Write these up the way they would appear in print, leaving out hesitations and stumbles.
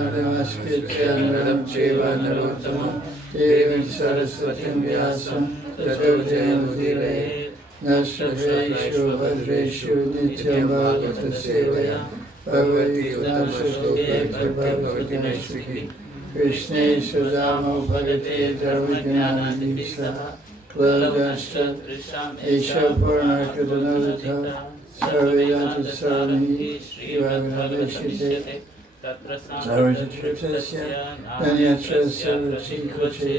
Namaskritya Naram Cheva Narottamam Devim Saraswatim Vyasam Tato Jayamudire Nashraveshu Vajreshu Nityam Bhagavata Sevaya Bhagavati Kunamsakhe Bhagavati Nashiki Krishna Sudamo Bhagate Dharmadhyana Kladashat Esha Purnarkadanavita Sarvedanta Sarvani Shivagraveshite Sarvajatriptasya Nanyatra Sarvachikoche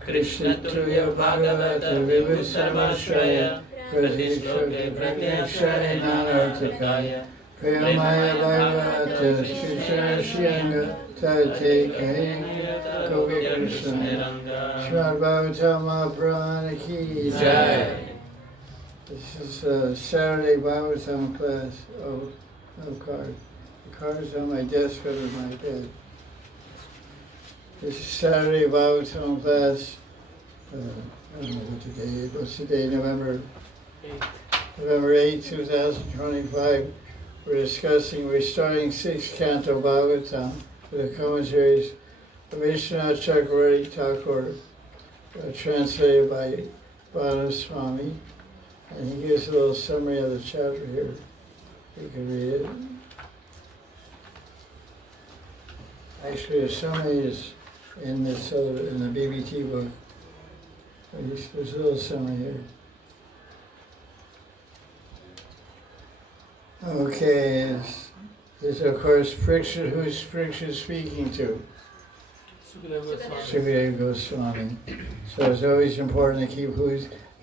Krishna Truya Bhagavata Vivu Sarvashraya Pratishoke Pratyakshaya Nanartakaya Priyamaya Bhagavata Shuchara Shyanga Tate Kahini Gopi Krishna Srimad Bhagavatam Mahaprabhu Ki Jai. This is Saturday Bhagavatam class. Oh, no card. The card is on my desk under my bed. This is Saturday Bhagavatam class. I don't know what the day is. What's the day? November 8, 2025. We're starting 6th Canto Bhagavatam with the commentaries of Vishwanath Chakravarti Thakur, translated by Bhanu Swami. And he gives a little summary of the chapter here. You can read it. Actually, the summary is in this in the BBT book. There's a little summary here. Okay, this of course Pariksha, who's Pariksha speaking to? Sukadeva Goswami. So it's always important to keep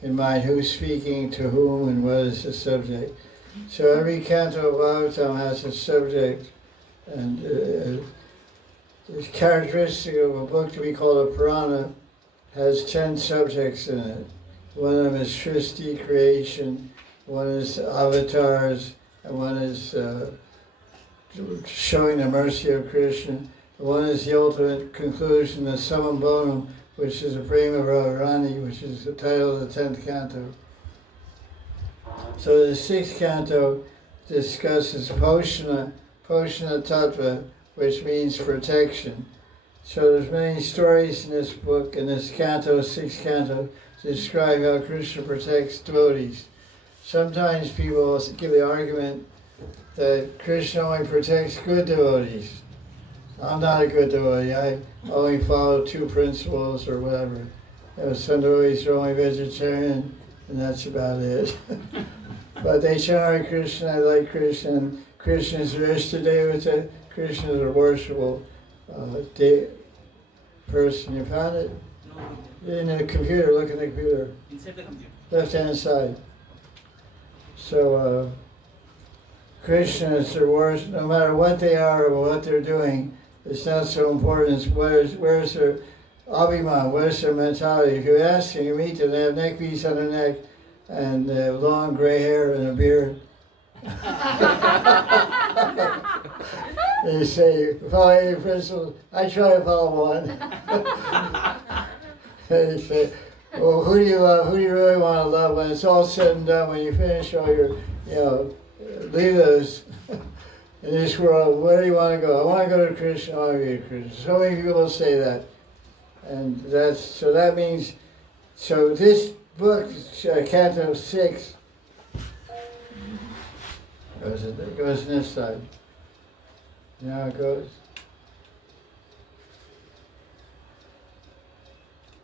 in mind who's speaking to whom and what is the subject. So every canto of Bhagavatam has a subject, and it's characteristic of a book to be called a Purana has 10 subjects in it. One of them is Srishti, creation, one is avatars, and one is showing the mercy of Krishna. One is the ultimate conclusion, the summum bonum, which is the Prema Radharani, which is the title of the 10th canto. So the 6th canto discusses Poshana Tattva, which means protection. So there's many stories in this book, in this canto, 6th canto, to describe how Krishna protects devotees. Sometimes people give the argument that Krishna only protects good devotees. I'm not a good devotee. I only follow 2 principles or whatever. Some devotees are only vegetarian, and that's about it. But they chant Hare Krishna, I like Krishna, and Krishna is their Ishtadevata. Krishna is a worshipful person. You found it? No. In the computer, look in the computer. Inside the computer. Left-hand side. So, Krishna is their worship. No matter what they are or what they're doing, it's not so important. It's where's their abhiman, where's their mentality. If you ask them, you meet them, they have neck beads on their neck and long gray hair and a beard. They say, follow any principles. I try to follow one. They say, well, who do you love? Who do you really want to love? When it's all said and done, when you finish all your, leelas in this world, where do you want to go? I want to go to Krishna, I want to be a Krishna. So many people say that. And that means, so this book, Canto 6, goes on this side. You know how it goes?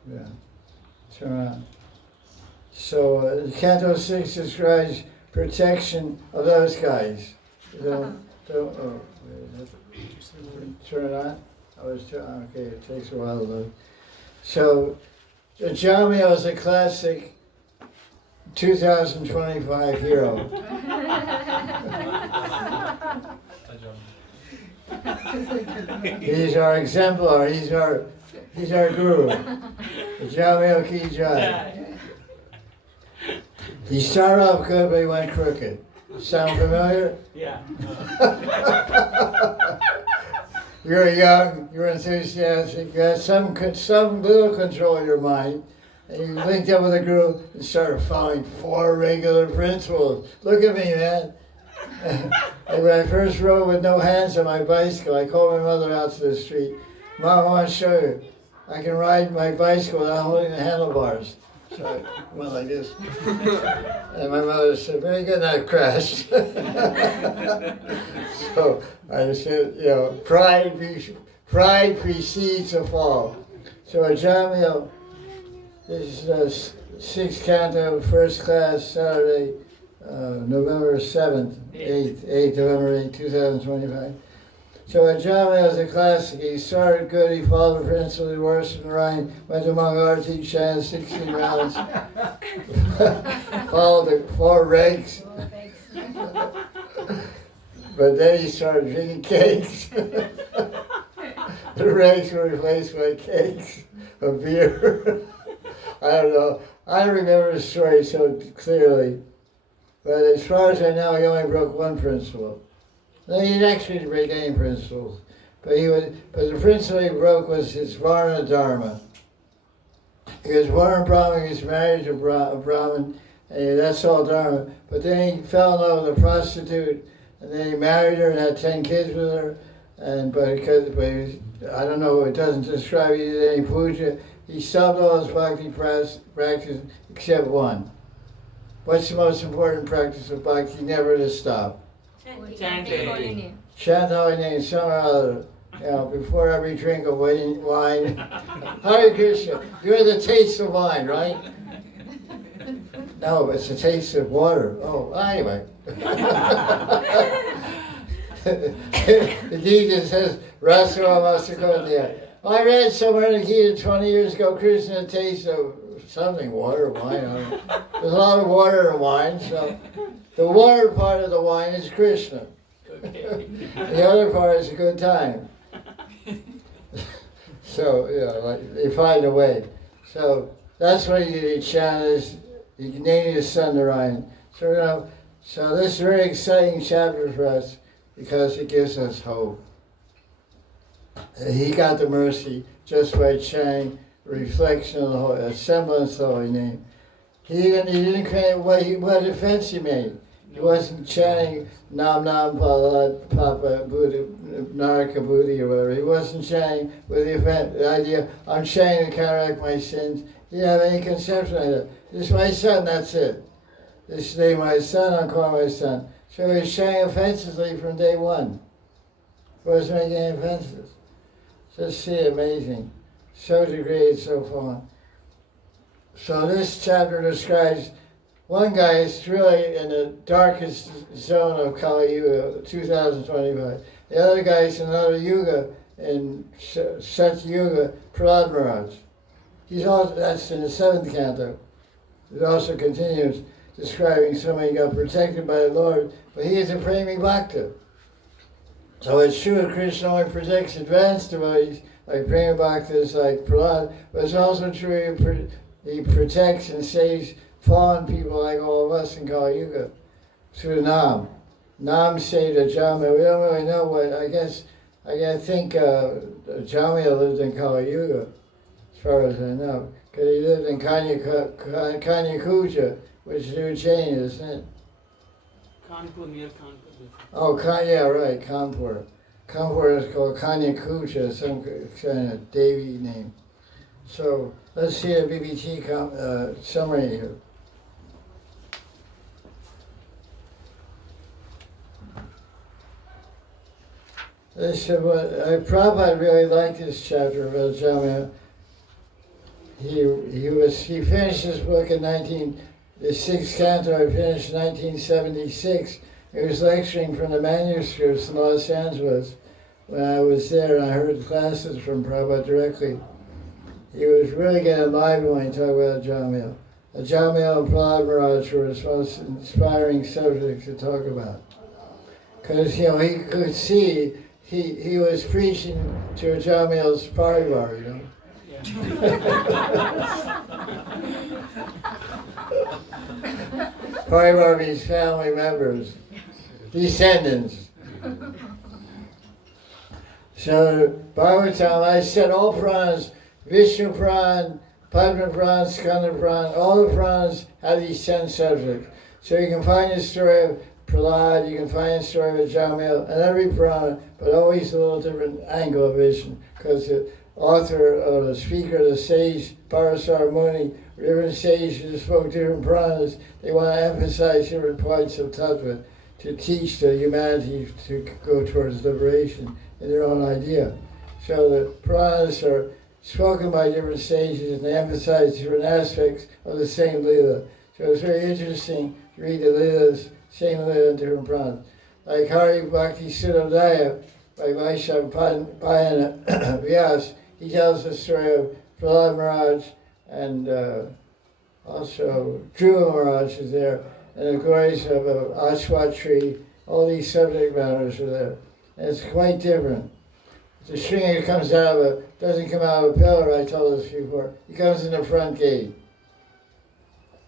Yeah. Turn around. So Canto 6 describes protection of those guys. Turn it on? Okay, it takes a while to load. So, Jamio is a classic 2025 hero. He's our exemplar, he's our guru. Jamio Ki Jai. He started off good, but he went crooked. Sound familiar? Yeah. You're young, you're enthusiastic, you have some little control of your mind, and you linked up with a group and started following 4 regular principles. Look at me, man. And when I first rode with no hands on my bicycle, I called my mother out to the street. Mom, I want to show you. I can ride my bicycle without holding the handlebars. So I went like this. And my mother said, very good, I crashed. So I said, pride precedes a fall. So Ajamil, this is sixth canto, first class, Saturday, November 7th, 8th, November 8th, 2025. So Ajamil is a classic. He started good, he followed the principle, he worse than Ryan, went to Mount Arti, chanted 16 rounds, followed the 4 regs. But then he started drinking cakes. The regs were replaced by cakes of beer. I don't know. I don't remember the story so clearly. But as far as I know, he only broke one principle. He didn't actually break any principles. But the principle he broke was his Varna Dharma. Because Varna Brahman was married to a Brahmin, and that's all Dharma. But then he fell in love with a prostitute, and then he married her and had 10 kids with her. But he was, I don't know, it doesn't describe he did any puja. He stopped all his bhakti practice except one. What's the most important practice of bhakti? Never to stop. Chanting. Chant holy name, some or other. Before every drink of wine. Hare Krishna, you're the taste of wine, right? No, it's the taste of water. Oh, anyway. The Gita says, Rasava Masakotya. I read somewhere in the Gita 20 years ago, Krishna tastes of something, water, wine. There's a lot of water in wine, so the water part of the wine is Krishna. Okay. The other part is a good time. So, they find a way. So that's what he chanted. He named his son Narayan. So this is a very exciting chapter for us because it gives us hope. He got the mercy just by chanting reflection of the holy, a semblance of the holy name. He didn't create what offense he made. He wasn't chanting Nam Nam Palad Papa Buddha Naraka Buddhi or whatever. He wasn't chanting with the idea, I'm chanting to counteract my sins. He didn't have any conception of that. This is my son, that's it. This is my son, I'm calling my son. So he was chanting offensively from day one. He wasn't making any offenses. Just see, amazing. So degraded, so fallen. So this chapter describes one guy is really in the darkest zone of Kali Yuga, 2025. The other guy is in another Yuga, in Sat Yuga, Prahlad Maharaj. That's in the 7th canto. It also continues describing somebody who got protected by the Lord, but he is a Premi Bhakta. So it's true that Krishna only protects advanced devotees, like Prema Bhaktas, like Prahlad, but it's also true he protects and saves fallen people like all of us in Kali Yuga through Nam. Nam saved Ajamil. We don't really know what, I think Ajamil lived in Kali Yuga, as far as I know, because he lived in Kanyakuja, which is New Chain, isn't it? Kanpur, near Kanpur. Oh, right, Kanpur. Kanpur is called Kanyakuja, some kind of Devi name. So let's see a BBT summary here. Prabhupada really liked this chapter about Jamia. He finished his book in the 6th canto. I finished in 1976. He was lecturing from the manuscripts in Los Angeles when I was there, and I heard classes from Prabhupada directly. He was really getting lively when he talked about Jamil. Jamil and Prahlad Maharaj were his most inspiring subjects to talk about. Because, he could see he was preaching to Jamil's parivar, Parivar means family members, descendants. So, Bhagavatam, I said all Puranas, Vishnu Puran, Padma Puran, Skanda Puran, all the Puranas have these 10 subjects. So you can find the story of Prahlad, you can find a story with Jamil, and every Purana, but always a little different angle of vision, because the author or the speaker, the sage, Parasar Muni, different sages who spoke different Puranas, they want to emphasize different points of Tattva to teach the humanity to go towards liberation in their own idea. So the Puranas are spoken by different sages and they emphasize different aspects of the same Leela. So it's very interesting to read the Leelas, same Leela in different Puranas. Like Hari Bhakti Sudodaya by Vaishnav Payana Vyas, he tells the story of Prahlad Maharaj and also Dhruva Maharaj is there, and the glories of Ashwat tree, all these subject matters are there. And it's quite different. The Shringer comes out of doesn't come out of a pillar, I told this before. He comes in the front gate.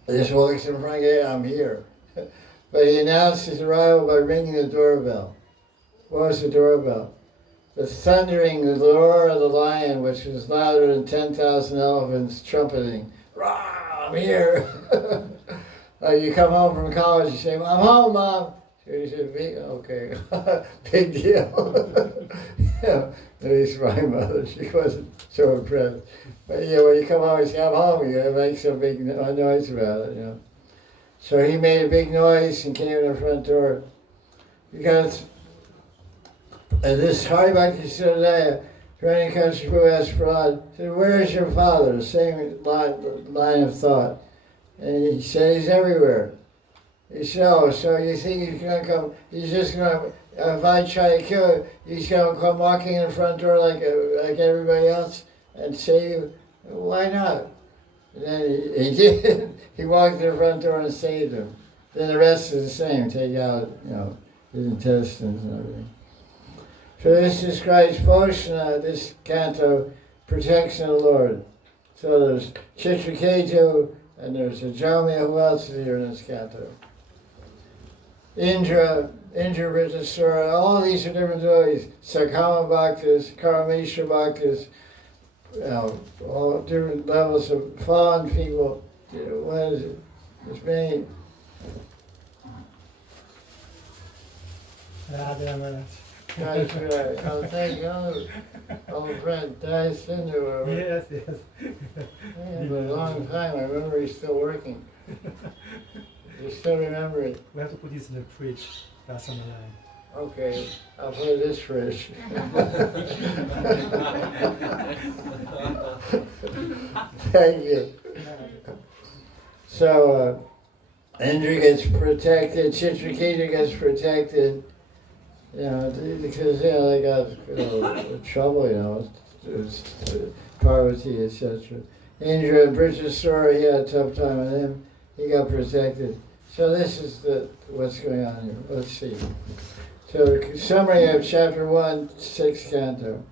He just walks in the front gate, I'm here. But he announced his arrival by ringing the doorbell. What was the doorbell? The thundering, the roar of the lion, which was louder than 10,000 elephants trumpeting. Rah, I'm here. You come home from college, you say, I'm home, Mom. She said, okay, big deal. Yeah, at least my mother, she wasn't so impressed. But yeah, when you come home and say, I'm home, you make some big noise about it, you know. So he made a big noise and came to the front door. Because this Hari Bhakti Sudodaya, Rani Kashipu asked Prahlad, said, where is your father? The same line of thought. And he said, he's everywhere. He said, oh, so you think he's going to come, he's just going to, if I try to kill him, he's going to come walking in the front door like everybody else and save you? Why not? And then he did. He walked to the front door and saved him. Then the rest is the same, take out, his intestines and everything. So this describes Poshna, this canto, protection of the Lord. So there's Chitraketu, and there's a Jamya. Who else is here in this canto? Indra Vritasura, all these are different devotees. Sakama Bhaktas, Karameshwar Bhaktas, all different levels of fallen people. What is it? It's many. That's right. I'll thank you, old friend Dai Sindhu. Yes. Yeah, for a long time. I remember he's still working. You still remember it? We have to put this in the fridge. That's on the line. Okay, I'll put this fridge. Thank you. So, Indra gets protected, Chitraketu gets protected, because they got trouble, Parvati, etc. Indra and Vritasura, he had a tough time with him. He got protected. So this is what's going on here. Let's see. So summary of chapter 1, 6th canto.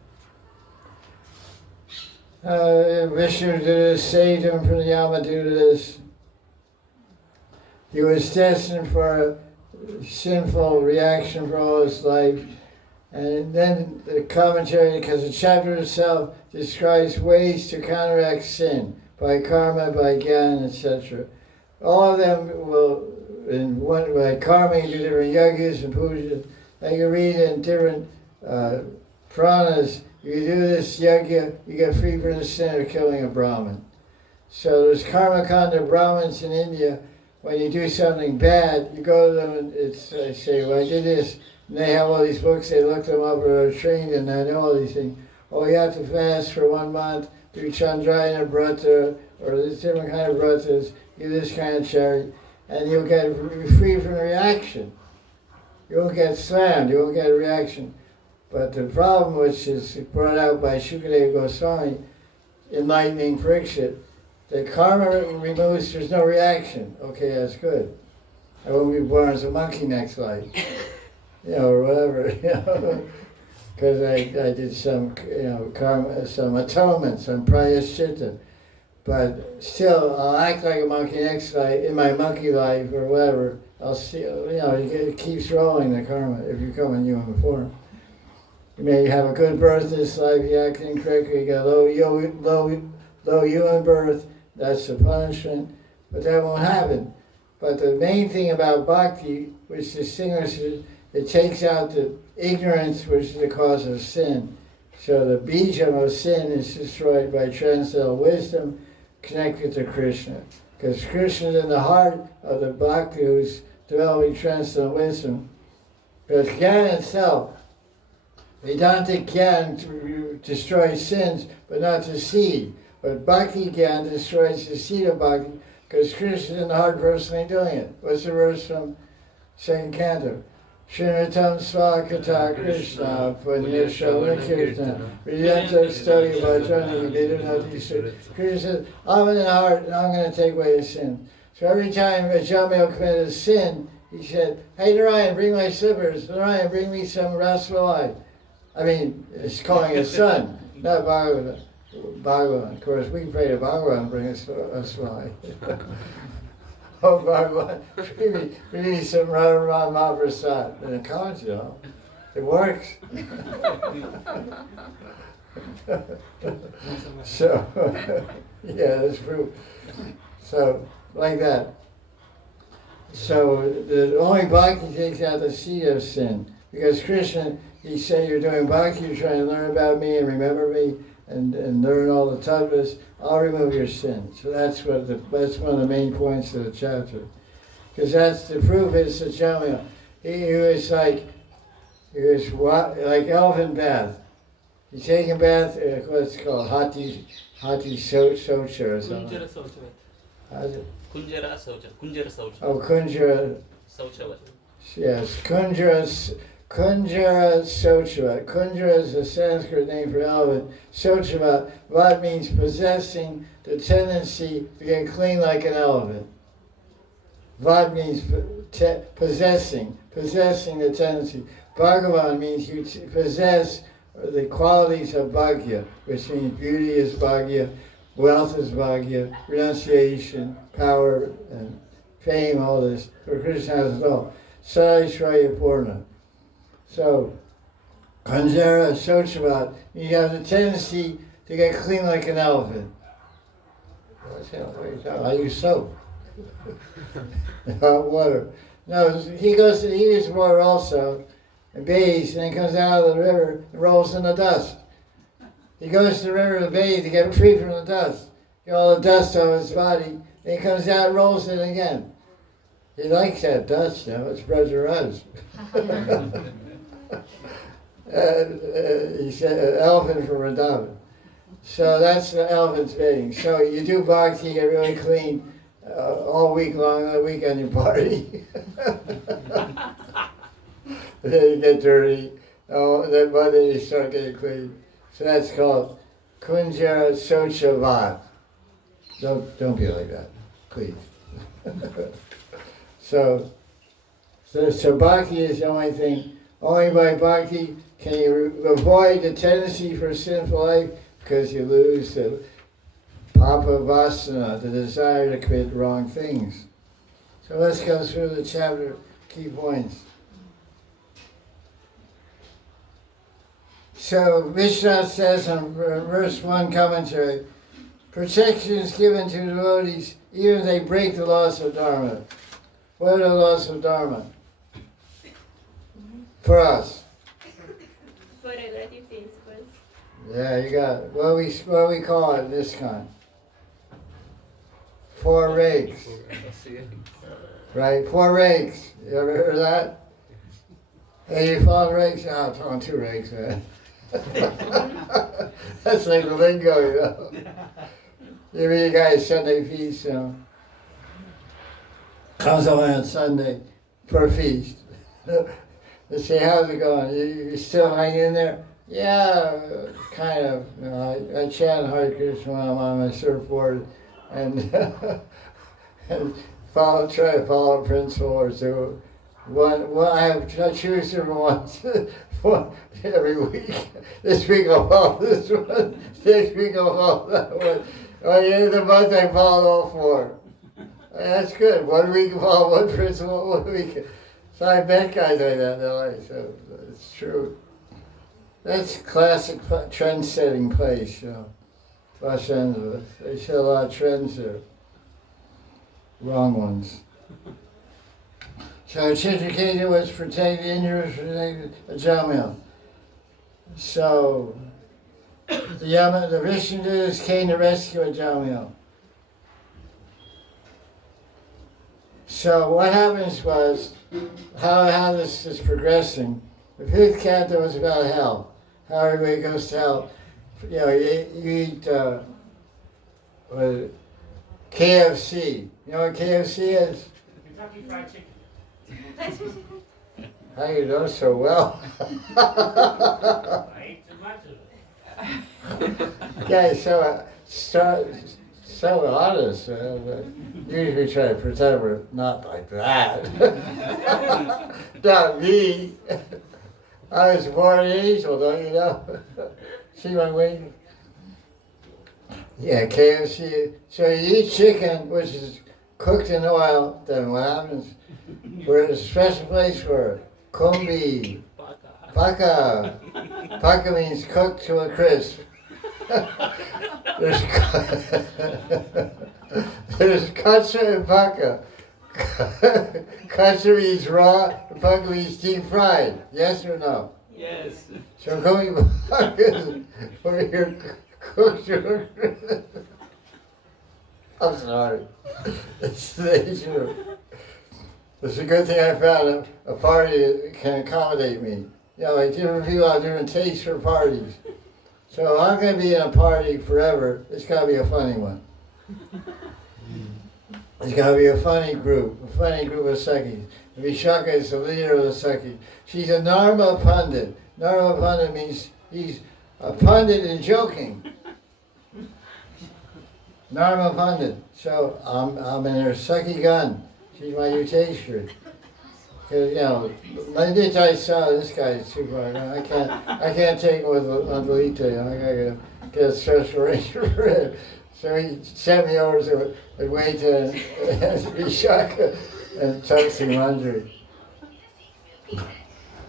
Vishnu saved him from the Yamadutas. He was destined for a sinful reaction for all his life. And then the commentary, because the chapter itself describes ways to counteract sin by karma, by gyan, etc. All of them will, by karma, you do different yagas and pujas. Like you read in different Puranas, you do this yagya, you get free from the sin of killing a Brahmin. So there's karma kanda Brahmins in India. When you do something bad, you go to them and they say, well, I did this. And they have all these books, they look them up, or are trained and they know all these things. Oh, you have to fast for 1 month, do Chandrayana Brata, or this different kind of bratas, do this kind of charity, and you'll get free from reaction. You won't get slammed, you won't get a reaction. But the problem, which is brought out by Shukadeva Goswami, enlightening Parikshit, the karma removes, there's no reaction. Okay, that's good. I won't be born as a monkey next life. Or whatever, because I did some, karma, some atonement, some prayaschitta. But still, I'll act like a monkey next life, in my monkey life or whatever. I'll see, it keeps rolling, the karma, if you come in human form. You may have a good birth this life, you act incorrectly, you got low human birth, that's the punishment. But that won't happen, But the main thing about bhakti, which distinguishes, it takes out the ignorance which is the cause of sin. So the bijam of sin is destroyed by transcendental wisdom connected to Krishna. Because Krishna is in the heart of the bhakti who's developing transcendental wisdom. Because Gyan itself, Vedantic Gyan destroys sins, but not the seed. But Bhakti Gyan destroys the seed of Bhakti, because Krishna is in the heart personally doing it. What's the verse from second canto? Shrinatam Svakata Krishna Punyashala Kirtana Ridyanta Study Vajrani Vidunati Sri. Krishna says, I'm in the heart and I'm going to take away his sin. So every time Jamil committed a sin, he said, hey Narayan, bring my slippers. Narayan, bring me some rasmalai. I mean, it's calling his son, not Bhagavan. Bhagavan. Of course, we pray to Bhagavan, bring us rasmalai. Oh, Bhagavan, bring me some Radharani Mahaprasad. And it comes, it works. So, yeah, that's true. So, like that. So, the only bhakti takes out the seed of sin. Because Krishna, he said, you're doing bhakti, you're trying to learn about me and remember me and learn all the tattvas, I'll remove your sin. So that's one of the main points of the chapter. Because that's the proof is that Jamil, he was like elephant bath. You take a bath, what's it called, hati socha or something. Kunjara Sauchavat. How's it? Kunjara Sauchavat. Oh, Kunjara. Sauchavat. Yes, Kunjara Sochavat. Kunjara is a Sanskrit name for elephant. Sochavat, Vat means possessing the tendency to get clean like an elephant. Vat means possessing the tendency. Bhagavan means you possess the qualities of Bhagya, which means beauty is Bhagya, wealth is Bhagya, renunciation, power, and fame, all this. For Krishna has it all. Saishvaya Purna. So, Kanjara Sochavat, you have the tendency to get clean like an elephant. I use soap. Hot water. No, he uses water also, and bathes, and then comes out of the river and rolls in the dust. He goes to the river to bathe to get free from the dust. Get all the dust off his body, and he comes out and rolls it again. He likes that dust, it's Brother Raj. He said, elephant from Vrindavan. So that's the elephant's bathing. So you do bhakti, you get really clean all week long, on the weekend you party. Then you get dirty. Then Monday you start getting clean. So that's called Kunjara Sochavat. Don't be like that, please. So bhakti is the only thing. Only by bhakti can you avoid the tendency for sinful life, because you lose the papa vasana, the desire to commit wrong things. So let's go through the chapter, key points. So Vishnu says in verse 1 commentary, protection is given to devotees even if they break the laws of Dharma. What are the laws of Dharma? For us. For relative principles. Yeah, you got it. What we call it this kind? 4 rakes. Right? 4 rakes. You ever heard of that? Hey, you follow rakes? Oh, I'm throwing 2 rakes, man. That's like the lingo, You read a guy's Sunday feast, comes on Sunday for a feast. They say, how's it going? You still hanging in there? Yeah, kind of. I chant Hare Krishna when I'm on my surfboard and, and try to follow a principle or two. I choose different ones every week. This week I'll follow this one. Next week I'll follow that one. By the end of the month I followed all 4. That's good. 1 week I follow one principle, 1 week. So I met guys like that in LA, so it's true. That's classic trend-setting place, Los Angeles. They set a lot of trends there. Wrong ones. So Chitraketu was protected, Indra was protected, Ajamil. So the Vishnudus came to rescue Ajamil. So what happens was, how this is progressing, the fifth canto is about hell. How everybody goes to hell. You know, you eat KFC. You know what KFC is? Kentucky Fried Chicken. How you know so well? I ate too much of it. Okay, so honest. Usually try to pretend we're not like that. Not me. I was born an angel, don't you know? See my wing? Yeah, KFC. So you eat chicken, which is cooked in oil, then what happens? We're in a special place for it. Kumbi. Paka. Paka means cooked to a crisp. There's katsa and paka. Katsa means raw, and paka means deep fried. Yes or no? Yes. So coming paka is where you're cooked to a crisp. I'm sorry. It's the nature. It's a good thing I found a party that can accommodate me. You know, like different people have different tastes for parties. So I'm going to be in a party forever. It's got to be a funny one. It's got to be a funny group of Sakhis. Vishaka is the leader of the Sakhis. She's a Narma Pandit. Narma Pandit means he's a pundit and joking. Narma Pandit. So I'm in her Sakhi gun. She's my Uteshwari. Because, you know, I saw this guy is too far. I can't take him with Andalita. I gotta get a special arrangement for him. So he sent me over to the way to Vishaka and Taxi Manjari.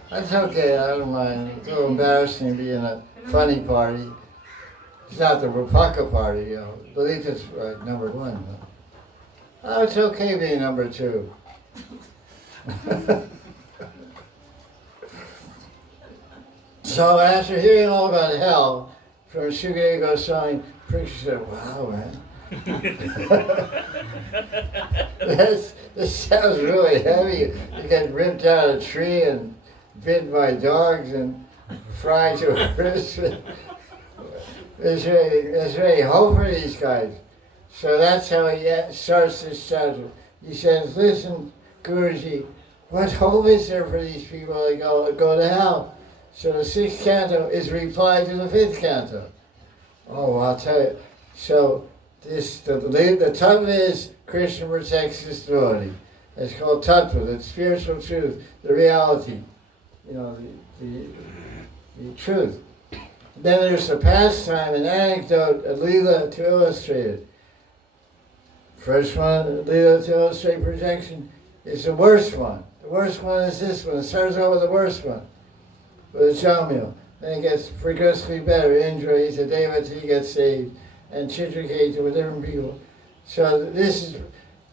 That's okay, I don't mind. It's a little embarrassing to be in a funny party. It's not the Rupaka party, you know. Lalita's number one. Oh, it's okay being number two. So after hearing all about hell from Shukadeva Goswami, Parikshit said, wow, man. This sounds really heavy. You get ripped out of a tree and bitten by dogs and fried to a crisp. There's really hope for these guys. So that's how he starts this chapter. He says, listen, Guruji, what hope is there for these people that go to hell? So the sixth canto is reply to the fifth canto. Oh, I'll tell you. So the tattva is Krishna protects his devotee. It's called tattva, the spiritual truth, the reality, you know, the truth. Then there's a pastime, an anecdote, a lila to illustrate it. First one, lila to illustrate projection, is the worst one. The worst one is this one. It starts out with the worst one, with a Jamil. Then it gets progressively better. Indra, he's a devata, he gets saved. And Chitraketu with different people. So this is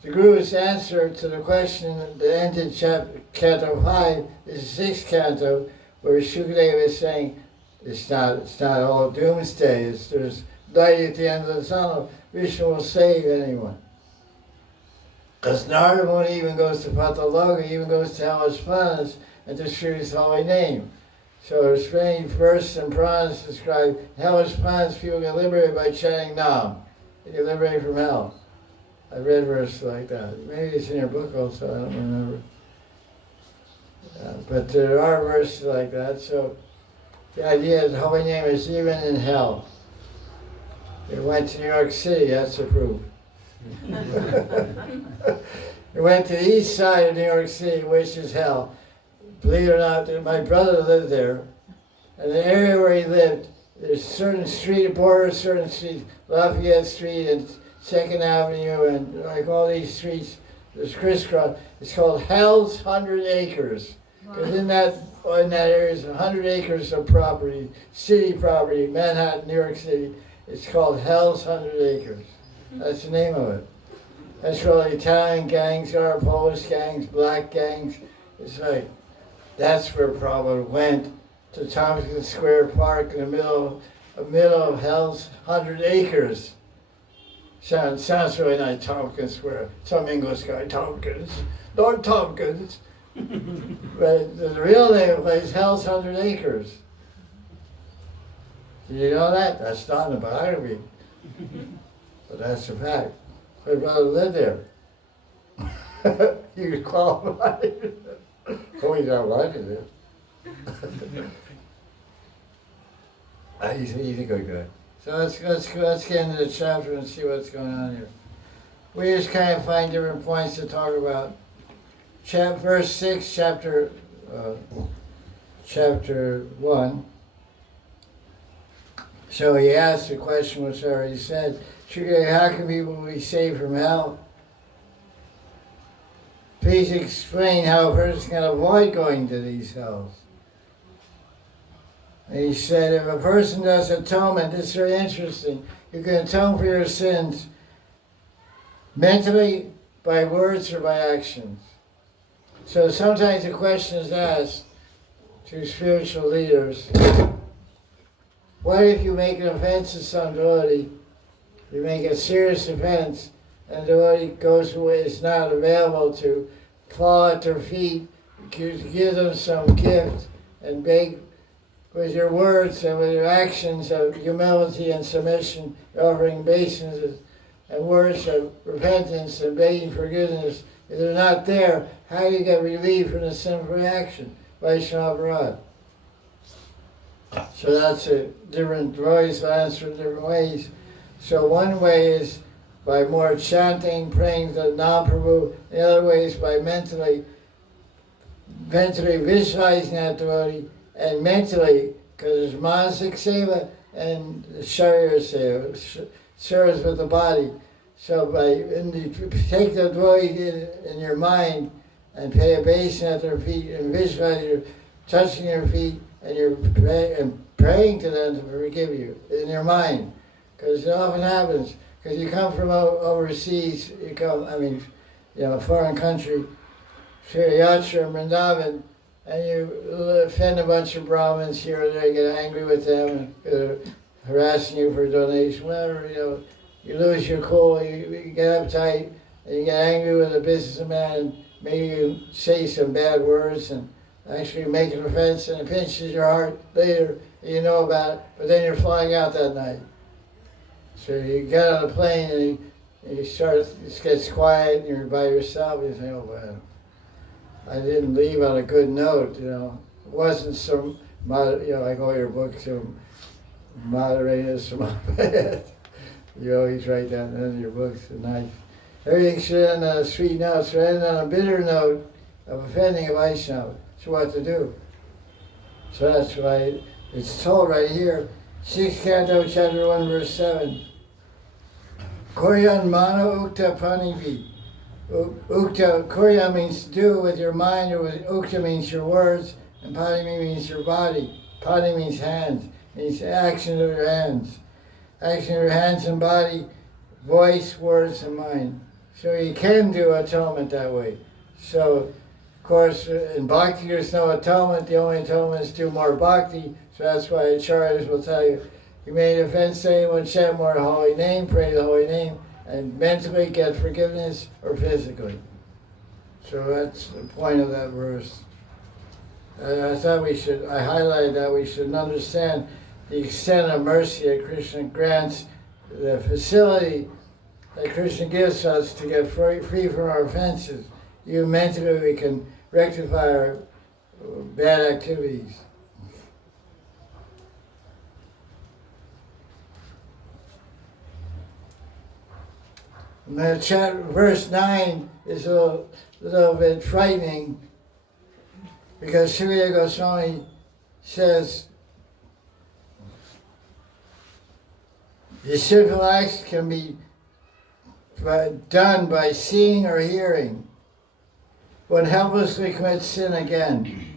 the Guru's answer to the question that ended Canto 5, is the sixth canto, where Shukadeva is saying, it's not all doomsday, there's light at the end of the tunnel. Vishnu will save anyone. Because Narada Muni even goes to Pataloka, even goes to Hellish planets and distributes the holy name. So there's many verses and Puranas describe hellish planets, people get liberated by chanting Nam. They get liberated from hell. I read verses like that. Maybe it's in your book also, I don't remember. But there are verses like that, so the idea is the holy name is even in hell. It went to New York City, that's the proof. It went to the east side of New York City, which is hell. Believe it or not, my brother lived there. And the area where he lived, there's certain street, borders certain streets, Lafayette Street and 2nd Avenue and like all these streets, there's crisscross. It's called Hell's 100 Acres. Because in that area is 100 acres of property, city property, Manhattan, New York City. It's called Hell's 100 Acres. That's the name of it. That's what Italian gangs are, Polish gangs, black gangs. It's like, that's where Prabhupada went to Tompkins Square Park in the middle of hell's 100 acres. Sounds really nice, Tompkins Square. Some English guy, Tompkins. Lord Tompkins. But the real name of the place, hell's 100 acres. Did you know that? That's not in the biography. But that's a fact. My brother lived there. You could qualify. Oh, he's not liking it. He's a good guy. So let's get into the chapter and see what's going on here. We just kind of find different points to talk about. Verse 6, chapter 1. So he asked the question which I already said, how can people be saved from hell? Please explain how a person can avoid going to these hells. And he said, if a person does atonement, this is very interesting. You can atone for your sins mentally, by words, or by actions. So sometimes the question is asked to spiritual leaders, what if you make an offense to some devotee, you make a serious offense, and the devotee goes away, is not available to fall at their feet, to give them some gift, and beg with your words and with your actions of humility and submission, offering obeisances and words of repentance and begging forgiveness. If they're not there, how do you get relief from the sinful reaction? Vaishnava Brad. So that's a different voice answer in different ways. So one way is by more chanting, praying to non-Prabhu. The other way is by mentally visualizing that devotee, and mentally, because there's manasik seva and sharira seva, service with the body. So take the devotee in your mind and pay a basin at their feet and visualize you're touching their feet and you're praying to them to forgive you in your mind. Because it often happens, because you come from overseas, a foreign country, Yatra, Vrindavan, and you offend a bunch of Brahmins here or there, get angry with them, and harassing you for a donation, whatever, you lose your cool, you get uptight, and you get angry with a businessman, and maybe you say some bad words, and actually make an offense, and it pinches your heart later, and you know about it, but then you're flying out that night. So you get on a plane, and it gets quiet, and you're by yourself, and you think, oh, well, I didn't leave on a good note, It wasn't some, like all your books, moderated, some bad. You always write down in your books, nice. Everything should end on a sweet note, so end on a bitter note of offending a Vaishnava. So what to do? So that's why it's told right here, 6th Canto, chapter 1, verse 7. Koryan mano ukta panivi. Ukta, korya means do with your mind, or with ukta means your words, and panimi means your body. Pani means hands, means action of your hands. Action of your hands and body, voice, words, and mind. So you can do atonement that way. So, of course, in bhakti there's no atonement. The only atonement is do more bhakti. So that's why acharyas will tell you, you made offense to anyone, chant more the holy name, pray the holy name, and mentally get forgiveness or physically. So that's the point of that verse. I thought I highlighted that we should understand the extent of mercy that Krishna grants, the facility that Krishna gives us to get free from our offenses. Even mentally we can rectify our bad activities. And verse 9 is a little bit frightening, because Srila Goswami says, the sinful acts can be done by seeing or hearing. One helplessly commits sin again.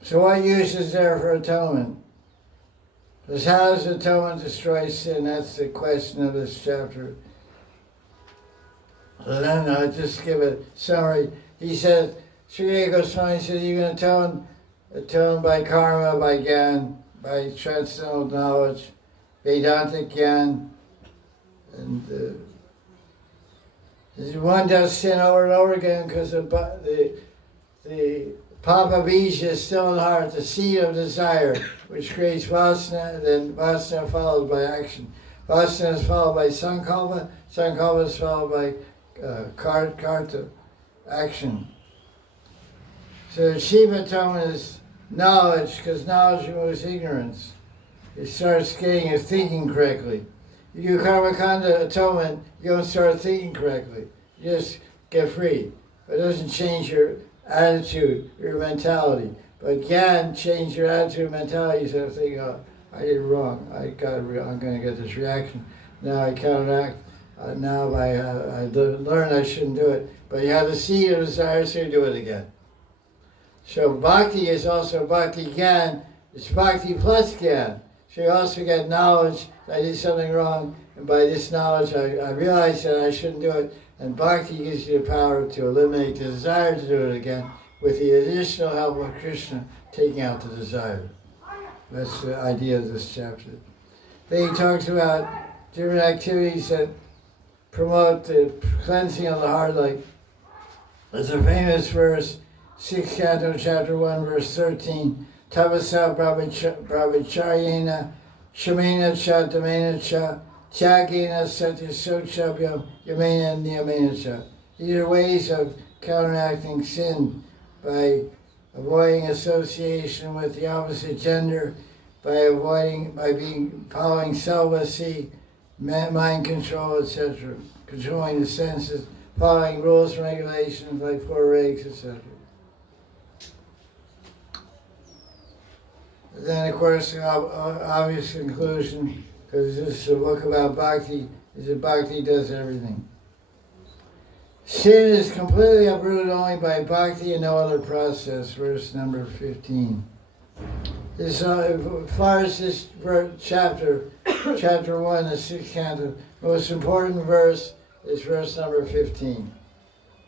So what use is there for atonement? Because how does atonement destroy sin? That's the question of this chapter. So then I'll just give a summary. He said, Sri Goswami said, you're going to atone by karma, by gyan, by transcendental knowledge, Vedantic gyan, and one does sin over and over again because the Papa Bija is still in the heart, the seed of desire, which creates Vasana, then Vasana followed by action. Vasana is followed by Sankalpa, Sankalpa is followed by Karta, action. So Shiva atonement is knowledge, because knowledge removes ignorance. It starts getting you thinking correctly. You do Karmakanda atonement, you don't start thinking correctly. You just get free. It doesn't change your attitude, your mentality. But Gyan change your attitude and mentality. You start thinking, oh, I did wrong. I'm going to get this reaction. Now I counteract. Now I learn I shouldn't do it. But you have the seed of desire, so you do it again. So Bhakti is also Bhakti Gyan. It's Bhakti plus Gyan. So you also get knowledge that I did something wrong, and by this knowledge I realized that I shouldn't do it, and Bhakti gives you the power to eliminate the desire to do it again with the additional help of Krishna taking out the desire. That's the idea of this chapter. Then he talks about different activities that promote the cleansing of the heart, like there's a famous verse, 6th Canto, chapter 1, verse 13, Tapasa brahmacharyena, shamena cha damena cha, tyagena satyasochabhyam, yamena niyamena cha. These are ways of counteracting sin by avoiding association with the opposite gender, by following celibacy, mind control, etc., controlling the senses, following rules and regulations like 4 regs, etc. Then, of course, the obvious conclusion, because this is a book about Bhakti, is that Bhakti does everything. Sin is completely uprooted only by Bhakti and no other process, verse number 15. As far as this chapter 1, the 6th canto, the most important verse is verse number 15.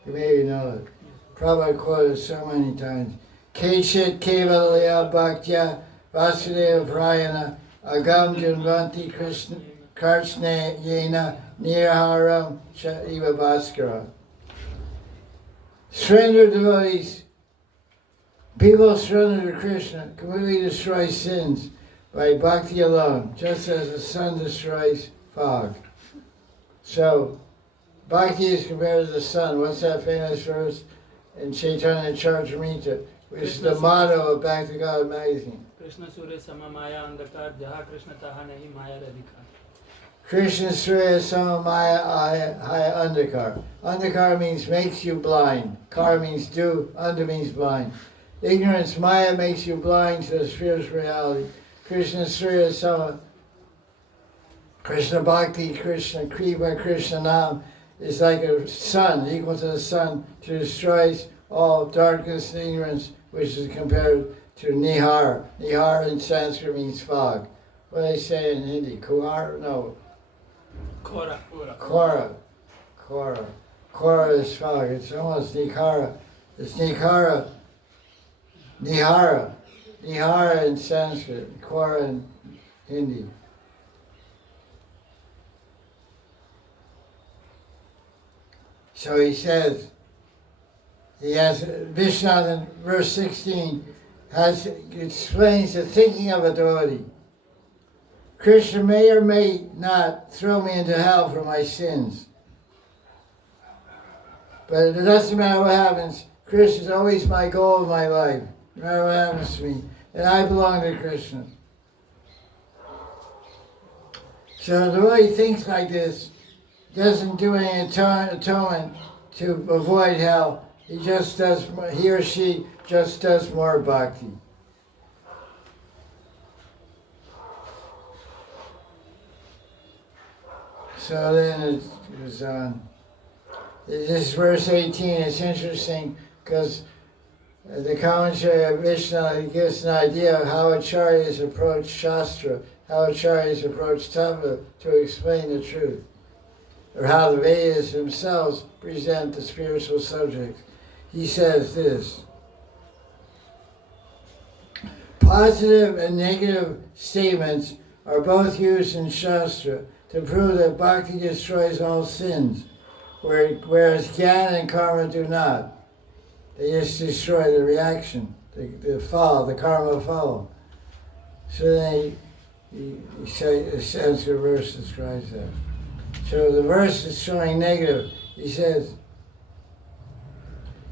You maybe know it. Prabhupada quoted it so many times. Keshit kevalaya bhaktya vasudeva prayana agam janvanti krishna karchne yena nirharam cha eva bhaskara. Surrender devotees. People surrender to Krishna, completely destroy sins by bhakti alone, just as the sun destroys fog. So, bhakti is compared to the sun. What's that famous verse in Chaitanya Charitamrita, which is the motto of Back to God magazine? Krishna Surya Sama Maya Andakar Jaha Krishna Taha Nahi Maya Radhikar. Krishna Surya Sama Maya Haya Andakar. Andakar means makes you blind. Kar means do, Anda means blind. Ignorance, Maya, makes you blind to the spiritual reality. Krishna Surya Sama, Krishna Bhakti, Krishna Kripa, Krishna Nam is like a sun, equal to the sun, to destroy all darkness and ignorance, which is compared to Nihar. Nihar in Sanskrit means fog. What do they say in Hindi? Kuhar? No. Kora. Kora is fog. It's almost Nikara. It's Nikara. Nihara. Nihara in Sanskrit. Kora in Hindi. So he says, Vishnu in verse 16 explains the thinking of a devotee. Krishna may or may not throw me into hell for my sins. But it doesn't matter what happens. Krishna is always my goal of my life, no matter what happens to me. And I belong to Krishna. So the devotee thinks like this, doesn't do any atonement to avoid hell. He or she just does more bhakti. So then it goes on. This is verse 18. It's interesting because the commentary of Vishnu gives an idea of how acharyas approach Shastra, how acharyas approach Tapa to explain the truth. or how the Vedas themselves present the spiritual subjects. He says this: positive and negative statements are both used in Shastra to prove that bhakti destroys all sins, whereas jnana and karma do not. They just destroy the reaction, the fall, the karma fall. So then he Sanskrit verse describes that. So the verse is showing negative. He says,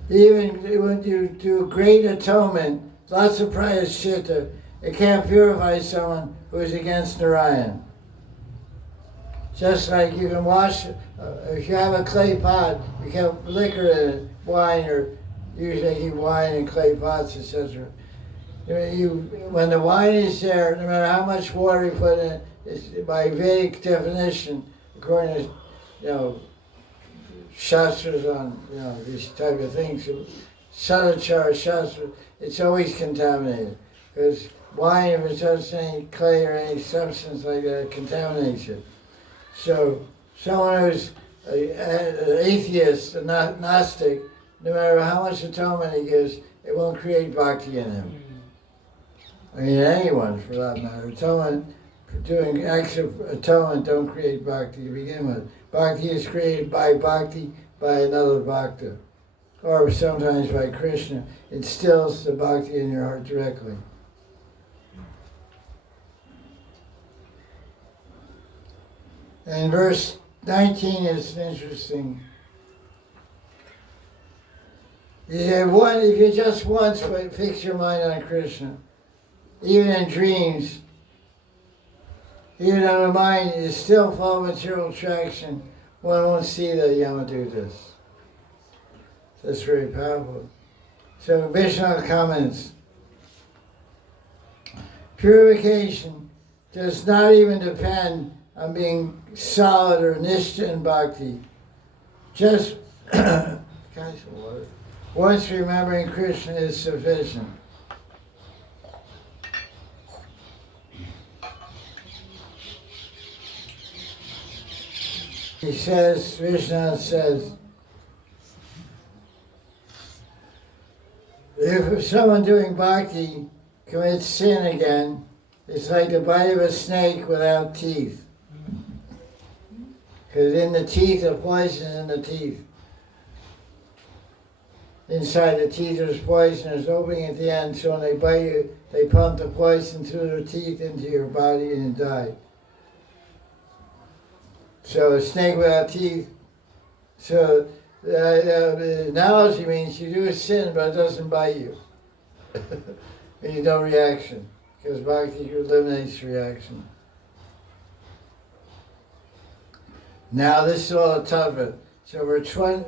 even when you do great atonement, lots of prayaschitta, it can't purify someone who is against Narayan. Just like you can wash, if you have a clay pot, you can have liquor in it, wine, or usually keep wine in clay pots, etc. When the wine is there, no matter how much water you put in it, it's, by Vedic definition, according to shastras on these type of things, Sadachara Shastra, it's always contaminated. Because wine, if it touches any clay or any substance like that, it contaminates it. So someone who's an atheist, a Gnostic, no matter how much atonement he gives, it won't create bhakti in him. I mean, anyone for that matter. Atonement, doing acts of atonement don't create bhakti to begin with. Bhakti is created by bhakti by another bhakta, or sometimes by Krishna. It instills the bhakti in your heart directly. And verse 19 is interesting. If you just once fix your mind on Krishna, even in dreams, even though the mind is still full of material attraction, one won't see the Yamadutas. That's very powerful. So Vishnu comments, purification does not even depend on being solid or nishtha in bhakti. Just once remembering Krishna is sufficient. He says, Krishna says, if someone doing bhakti commits sin again, it's like the bite of a snake without teeth. Because in the teeth, the poison is in the teeth. Inside the teeth there's poison, there's opening at the end, so when they bite you, they pump the poison through their teeth into your body and you die. So a snake without teeth, so the analogy means you do a sin but it doesn't bite you. And you don't reaction, because bhakti eliminates reaction. Now this is all a tattva. So over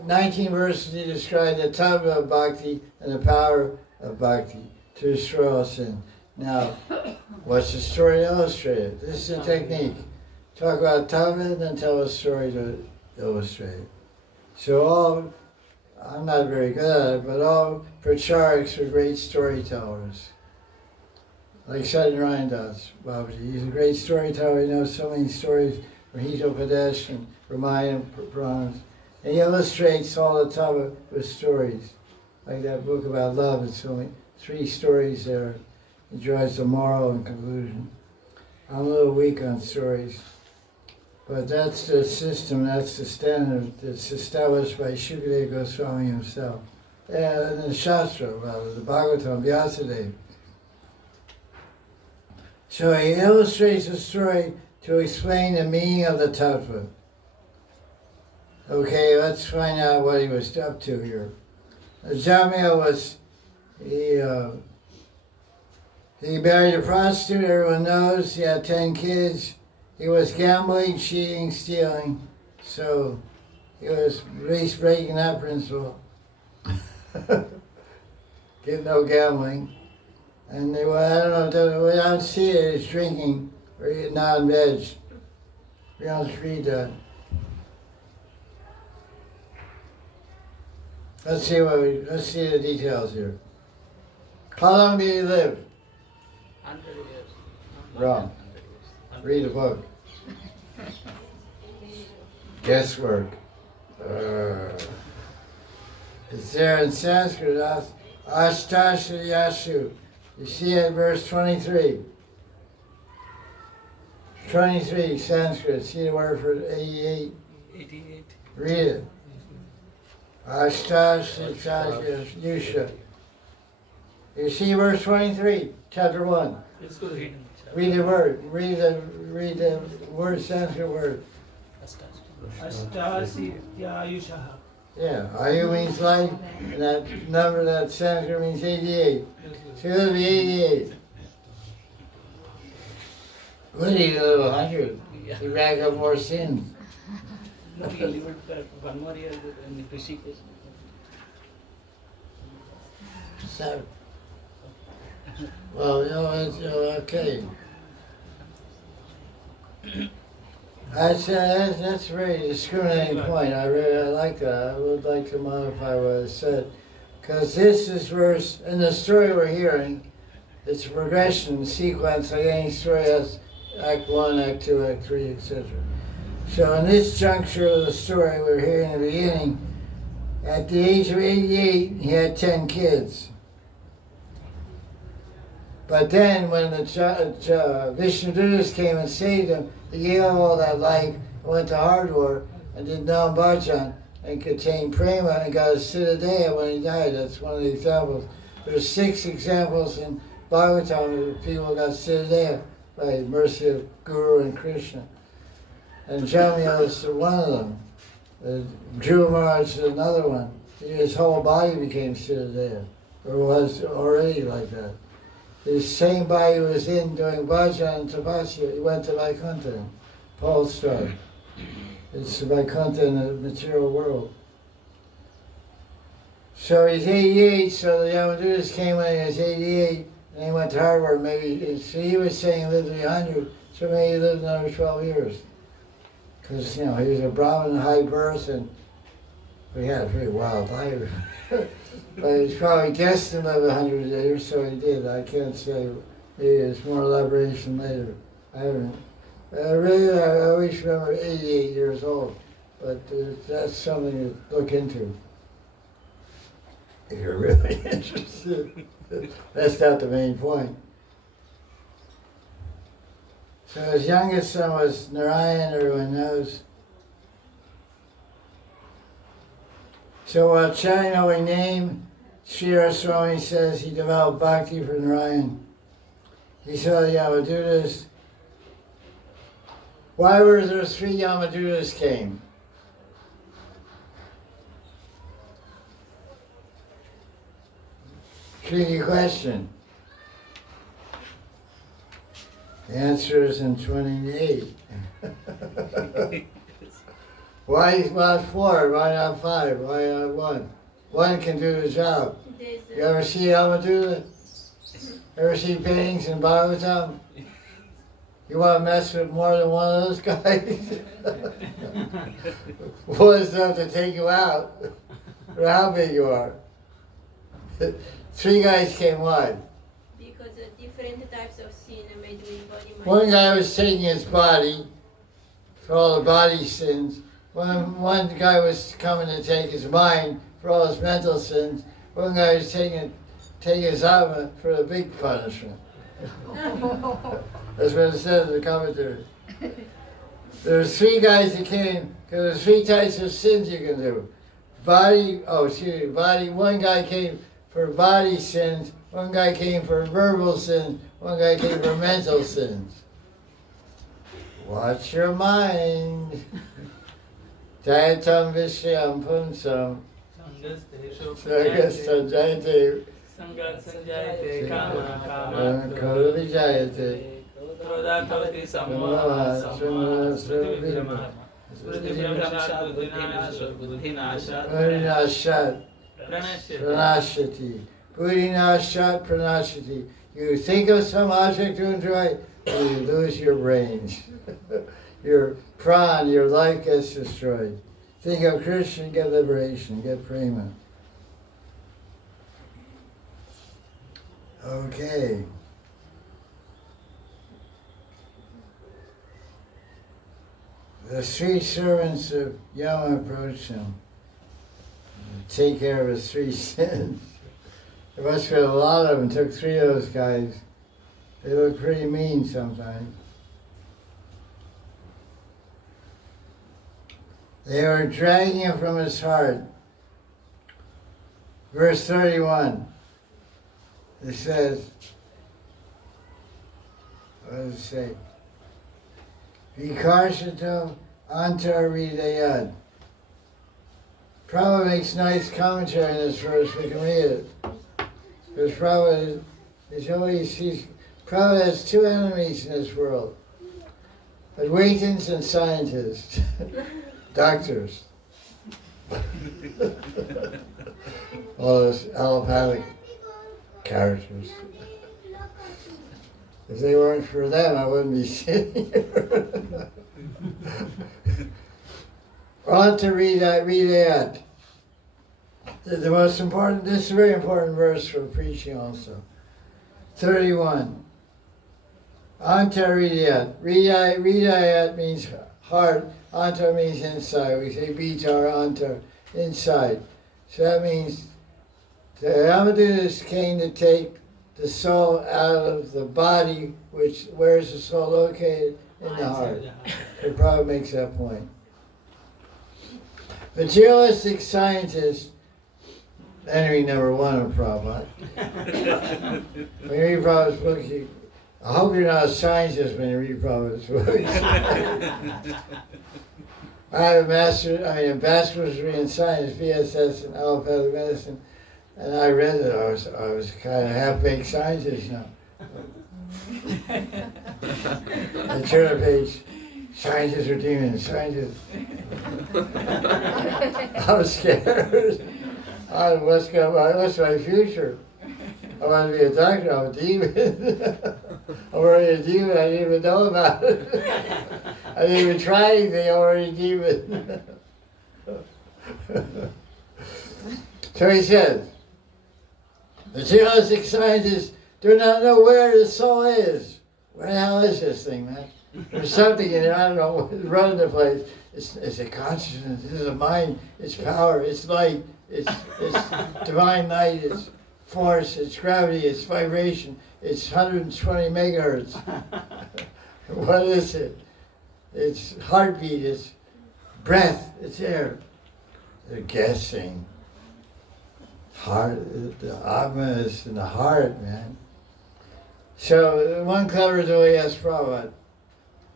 19 verses he described the tattva of bhakti and the power of bhakti to destroy all sin. Now, what's the story to illustrate it? This is a technique. Talk about tattva, then tell a story to illustrate it. So I'm not very good at it, but all pracharaks are great storytellers. Like Satyanaran Das, Babaji. He's a great storyteller. He knows so many stories from Hitopadesh and Ramayana Puranas. And he illustrates all the tattva with stories. Like that book about love, it's only 3 stories there. He draws the moral and conclusion. I'm a little weak on stories. But that's the system, that's the standard that's established by Shukadeva Goswami himself. And the Shastra, rather, the Bhagavatam, Vyasadeva. So he illustrates the story to explain the meaning of the tattva. Okay, let's find out what he was up to here. Jamil was, he married a prostitute, everyone knows, he had 10 kids. He was gambling, cheating, stealing, so he was at least breaking that principle. Get no gambling. And they were, I don't see it as drinking or eating non-veg. We don't read that. Let's see the details here. How long did he live? 100 years. Wrong. Read the book. guesswork. It's there in Sanskrit, Ashtasha Yashu. You see it in verse 23. 23, Sanskrit. See the word for 88? 88. Read it. Ashtasha Yashu. You see verse 23, chapter 1. Let's go read. Read the word. Read the word, Sanskrit word. Ashtasitya. Yeah, Ayu means life, and that number, that Sanskrit means 88. So it'll be 88. What do you live 100? You rack up more sins. No, he lived for 1 more year in Rishikesh. So, well, it's okay. That's a very discriminating point. I like that. I would like to modify what I said. Because this is verse, in the story we're hearing, it's a progression, sequence, like any story has Act 1, Act 2, Act 3, etc. So in this juncture of the story we're hearing in the beginning, at the age of 88, he had 10 kids. But then when the Vishnudutas came and saved him, he gave up all that life, went to hardware, and did Nam Bhajan, and contained prema, and got a Siddhadeha when he died. That's one of the examples. There's 6 examples in Bhagavatam of people who got Siddhadeha by mercy of Guru and Krishna. And Jamya is one of them. Dhruva Maharaj is another one. His whole body became Siddhadeha, or was already like that. The same body was in doing bhajan and tapasya. He went to Vaikuntha, Paul's story. It's Vaikuntha in the material world. So he's 88, so the Yamadutas came when he was 88, and he went to Harvard. Maybe, so he was saying he lived to be 100, so maybe he lived another 12 years. Because, he was a Brahmin high birth, and he had a pretty wild life. But he's probably destined to live 100 years, so he did. I can't say. Maybe there's more elaboration later. I haven't. I always remember 88 years old, but that's something to look into. If you're really interested. That's not the main point. So his youngest son was Narayan, everyone knows. So while chanting holy name, Sri Swami says he developed bhakti for Narayan. He saw the Yamadutas. Why were there 3 Yamadutas came? Tricky question. The answer is in 28. Why not 4? Why not 5? Why not 1? 1 can do the job. You ever see Yamaduta? Ever see paintings in Bhagavatam? You want to mess with more than one of those guys? One is enough to take you out, or how big you are. 3 guys came why? Because of different types of sin made with body mind. One guy was taking his body for all the body sins. One guy was coming to take his mind for all his mental sins. One guy was taking his atma for the big punishment. That's what it says in the commentary. There's 3 guys that came, because there's 3 types of sins you can do. Body. One guy came for body sins, one guy came for verbal sins, one guy came for mental sins. Watch your mind. Jayatam Vishyam Punsam. Sagastam Jayate. Sangat sanjayate kama kama Kala Vijayate. Krodhatavati sammoha sammoha smriti brahmashat buddhinashat Pranashat Pranashati. Buddhinashat Pranashati. You think of some object to enjoy, and you lose your brains. Your pran, your life gets destroyed. Think of Krishna, get liberation, get prema. Okay. The three servants of Yama approached him to take care of his three sins. There must have been a lot of them. Took three of those guys. They look pretty mean sometimes. They were dragging him from his heart. Verse 31. It says, what does it say? Vikarshito antaridayad. Prabhupada makes nice commentary on this verse. We can read it. Because Prabhupada Prabhupada has two enemies in this world. Advaitins and scientists. Doctors. All those allopathic characters. If they weren't for them, I wouldn't be sitting here. On to read that. The most important, this is a very important verse for preaching also. 31. Anta Ridayat. Ridayat means heart. Anta means inside. We say Vitar Anta, inside. So that means the Ramadus came to take the soul out of the body, where is the soul located? In the heart. It probably makes that point. Materialistic scientists, enemy number one of Prabhupada. When you read Prabhupada's book, I hope you're not a scientist when you read Prabhupada's books. I have a bachelor's degree in science, BSS in allopathic medicine, and I read it. I was kind of half-baked scientist now. I turn the page. Scientists are demons. Scientists. I was scared. What's my future? I want to be a doctor. I'm a demon. I'm already a demon. I didn't even know about it. I didn't even try anything. I'm already a demon. So he says, materialistic scientists do not know where the soul is. Where the hell is this thing, man? There's something in it, I don't know, running the place. It's a consciousness, it's a mind, it's power, it's light, it's divine light, it's force, it's gravity, it's vibration, it's 120 megahertz. What is it? It's heartbeat, it's breath, it's air. They're guessing. Heart, the Atma is in the heart, man. So one clever devotee asked Prabhupada,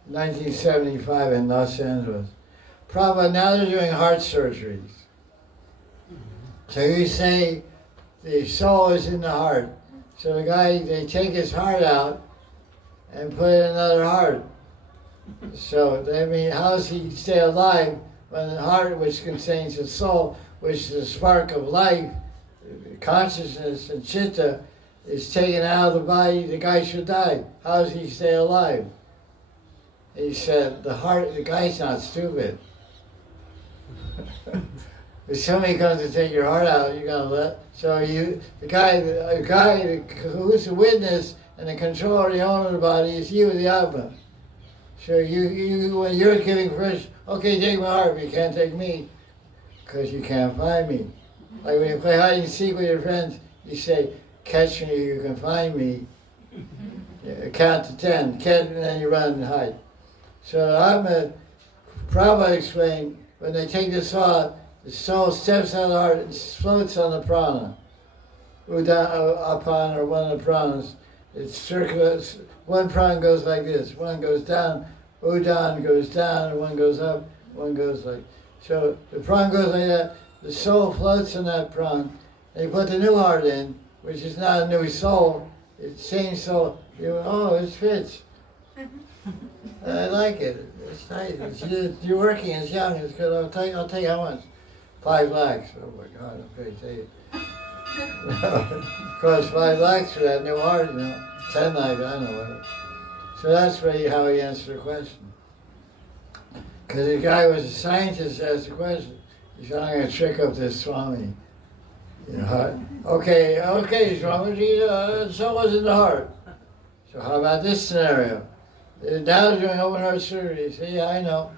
1975 in Los Angeles, Prabhupada, now they're doing heart surgeries. So you say the soul is in the heart. So the guy, they take his heart out and put in another heart. So, how does he stay alive when the heart, which contains the soul, which is the spark of life, consciousness and chitta, is taken out of the body, the guy should die. How does he stay alive? He said, the guy's not stupid. If somebody comes to take your heart out, you're gonna the guy who's the witness and the controller, the owner of the body is you, the Atma. So when you're giving permission, okay, take my heart, but you can't take me, because you can't find me. Like when you play hide and seek with your friends, you say, catch me, you can find me. Count to 10, and then you run and hide. So Atma, Prabhupada explained, when they take the soul steps out of the heart and floats on the prana. Apana, or one of the pranas. It's circular. One prana goes like this. One goes down. Udan goes down, and one goes up. One goes like. So the prana goes like that. The soul floats on that prana. And you put the new heart in, which is not a new soul. It's the same soul. It fits. I like it. It's nice. You're working. It's young. It's good. I'll tell you how much. 5 lakhs. Oh my God. Okay, take it. Cost 5 lakhs for that new heart. 10 lakhs. I don't know what. So that's how he answered the question. Because the guy was a scientist asked the question. He said, I'm going to trick up this Swami. Okay, Swamiji, the soul was in the heart. So how about this scenario? Now they're doing open heart surgery. He said, yeah, I know.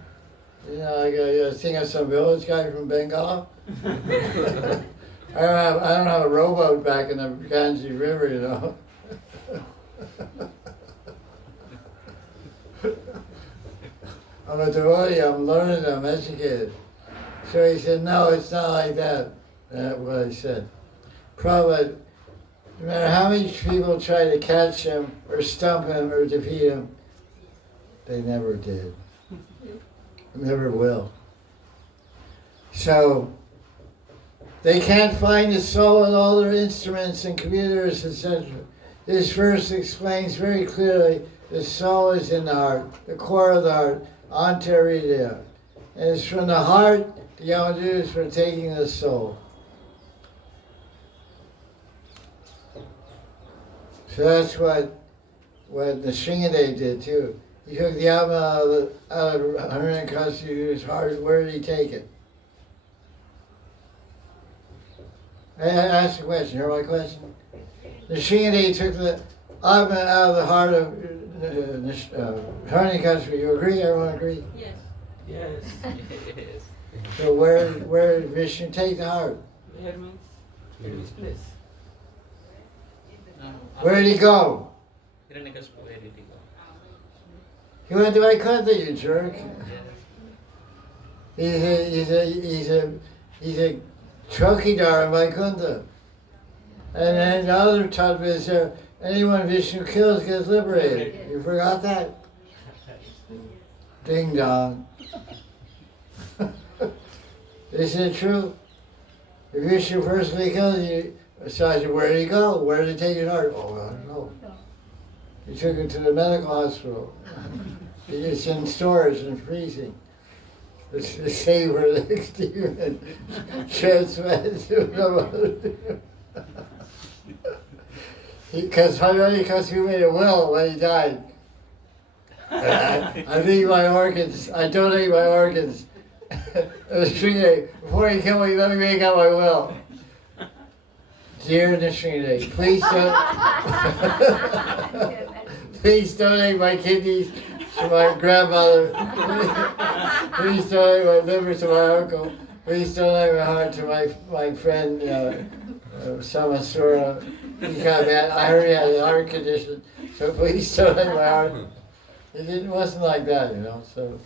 You know, I think of some village guy from Bengal. I don't have a rowboat back in the Ganges River, you know. I'm a devotee, I'm learned, I'm educated. So he said, no, it's not like that. That's what I said. Prabhupada, no matter how many people try to catch him or stump him or defeat him, they never did. Never will. So, they can't find the soul in all their instruments and computers, etc. This verse explains very clearly the soul is in the heart, the core of the heart, anterior. And it's from the heart the Yamadutas were taking the soul. So that's what the Sringade did too. He took the Atma out of Hiranyakashipu's heart. Where did he take it? I asked a question. Hear my question? The Sringade took the Atma out of the heart of Hiranyakashipu. You agree? Everyone agree? Yes. Yes. Yes. So where did Vishnu take the heart? Where means in which place? Where did he go? Hiranyakashipu, where did he go? He went to Vaikuntha, you jerk. Yes. He's a chowkidar in Vaikuntha. And then the other tattva is there, anyone Vishnu kills gets liberated. You forgot that? Ding dong. Isn't it true? If Vishnu personally kills you, so I said, where did he go? Where did he take his heart? Oh, I don't know. He took it to the medical hospital. It's in storage and freezing. It's the same for the next demon. Transmitted to some other. Because he made a will when he died. I leave my organs. I donate my organs. Before you kill me, let me make out my will. Dear Nishrine, please donate my kidneys to my grandmother. Please donate my liver to my uncle. Please donate my heart to my friend Samasura. I heard he had a heart condition, so please donate my heart. It wasn't like that, you know. So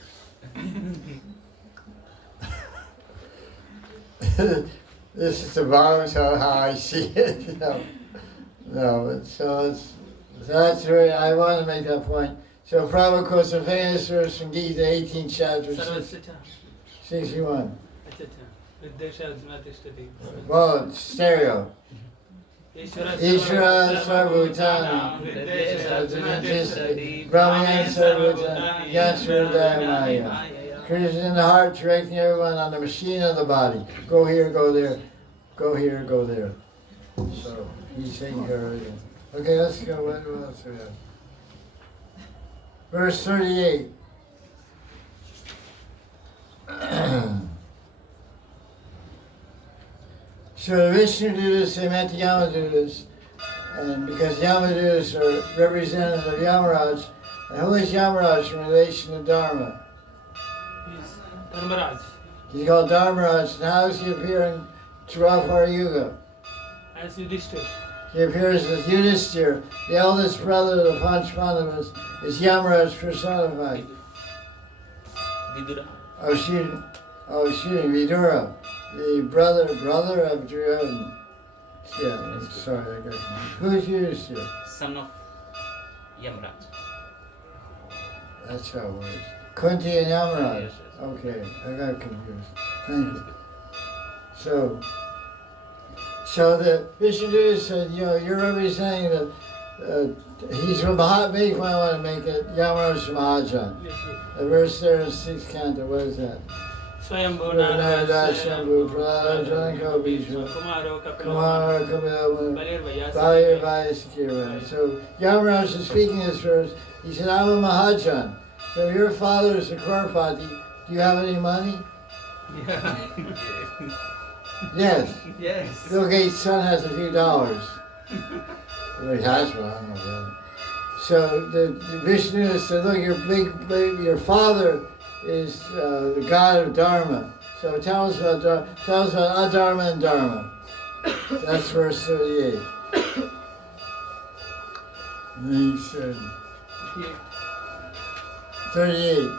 this is about how I see it, you know. No, so that's really, I want to make that point. So Prabhupada quotes a famous verse from Gita, 18th chapter, 61. Well, it's stereo. Ishvara Sarvutana, Brahman Sarvutana, Yashvara Maya. Krishna in the heart, directing everyone on the machine of the body. Go here, go there. Go here, go there. So he's saying here again. Okay, let's go. What else do we have? Verse 38. So the Vishnu-dutas, they met the Yama-dutas, and because Yama-dutas are representative of Yamaraj, and who is Yamaraj in relation to Dharma? Dharmaraj. He's called Dharmaraj, and how does he appear in Dwapara Yuga? As Yudhishthir. He appears as Yudhishthir, the eldest brother of the Panchpandavas, is Yamaraj personified. Vidura. Vidura, the brother of Duryodhana. Yeah, sorry, I got who is Yudhishthir? Son of Yamraj. That's how it was. Kunti and Yamaraj. Yes, yes. Okay, I got confused. Thank you. So the Vishnu said, you know, you're representing the, he's from Mahatma, if I want to make it, Yamaraj Mahajan. The verse there in 6th Canto, what is that? Swayambhu Narada Shambhu Pralaya Janako Bhishma Kumaro Kumara Kapilava Balir Valir Vayasikira. So Yamaraj is speaking this verse. He said, I'm a Mahajan. So your father is a Korpati. Do you have any money? Yes. Yes. Bill Gates' son has a few dollars. Well, he has one, I don't know that. So the Vishnu said, look, your father is the god of Dharma. So tell us about Adharma and Dharma. That's verse 38. And then he said, 38.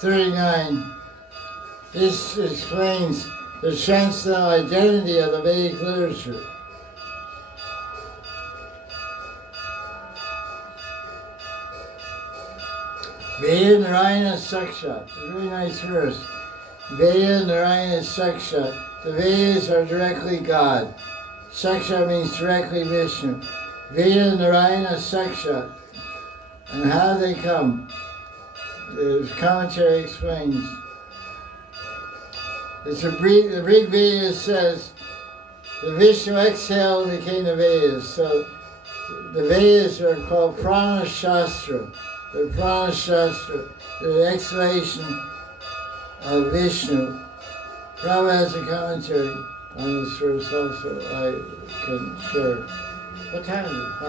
39. This explains the transcendental identity of the Vedic literature. Veda Narayana Sakshat, a really nice verse. Veda Narayana Sakshat. The Vedas are directly God. Sakshat means directly Vishnu. Veda Narayana Sakshat. And how do they come? The commentary explains. The Rig Veda says the Vishnu exhaled became the Vedas. So the Vedas are called Prana Shastra. The Prana Shastra, the exhalation of Vishnu. Prabhupada has a commentary on this verse also I can share. What time is it? 5.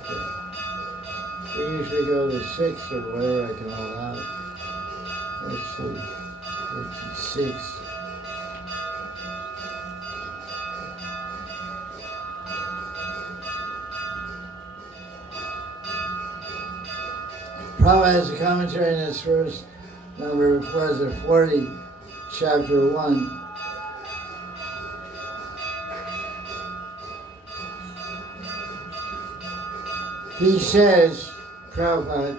Okay. We usually go to 6 or whatever I can allow. Let's see. 56. Prabhupada has a commentary on this verse, number 40, chapter 1. He says, Prabhupada,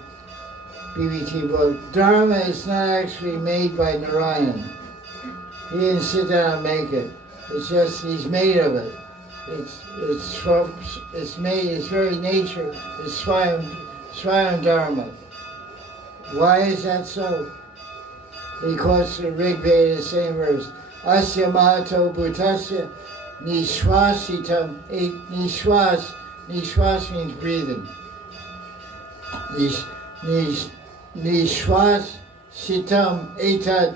BBT book, Dharma is not actually made by Narayan. He didn't sit down and make it. It's just he's made of it. It's made. Its very nature is Swayam Dharma. Why is that so? Because the Rig Veda, the same verse, Asya Mahato Bhutasya Nishwasitam Nishwas. Nishwas means breathing. Nishwas Sitam Etat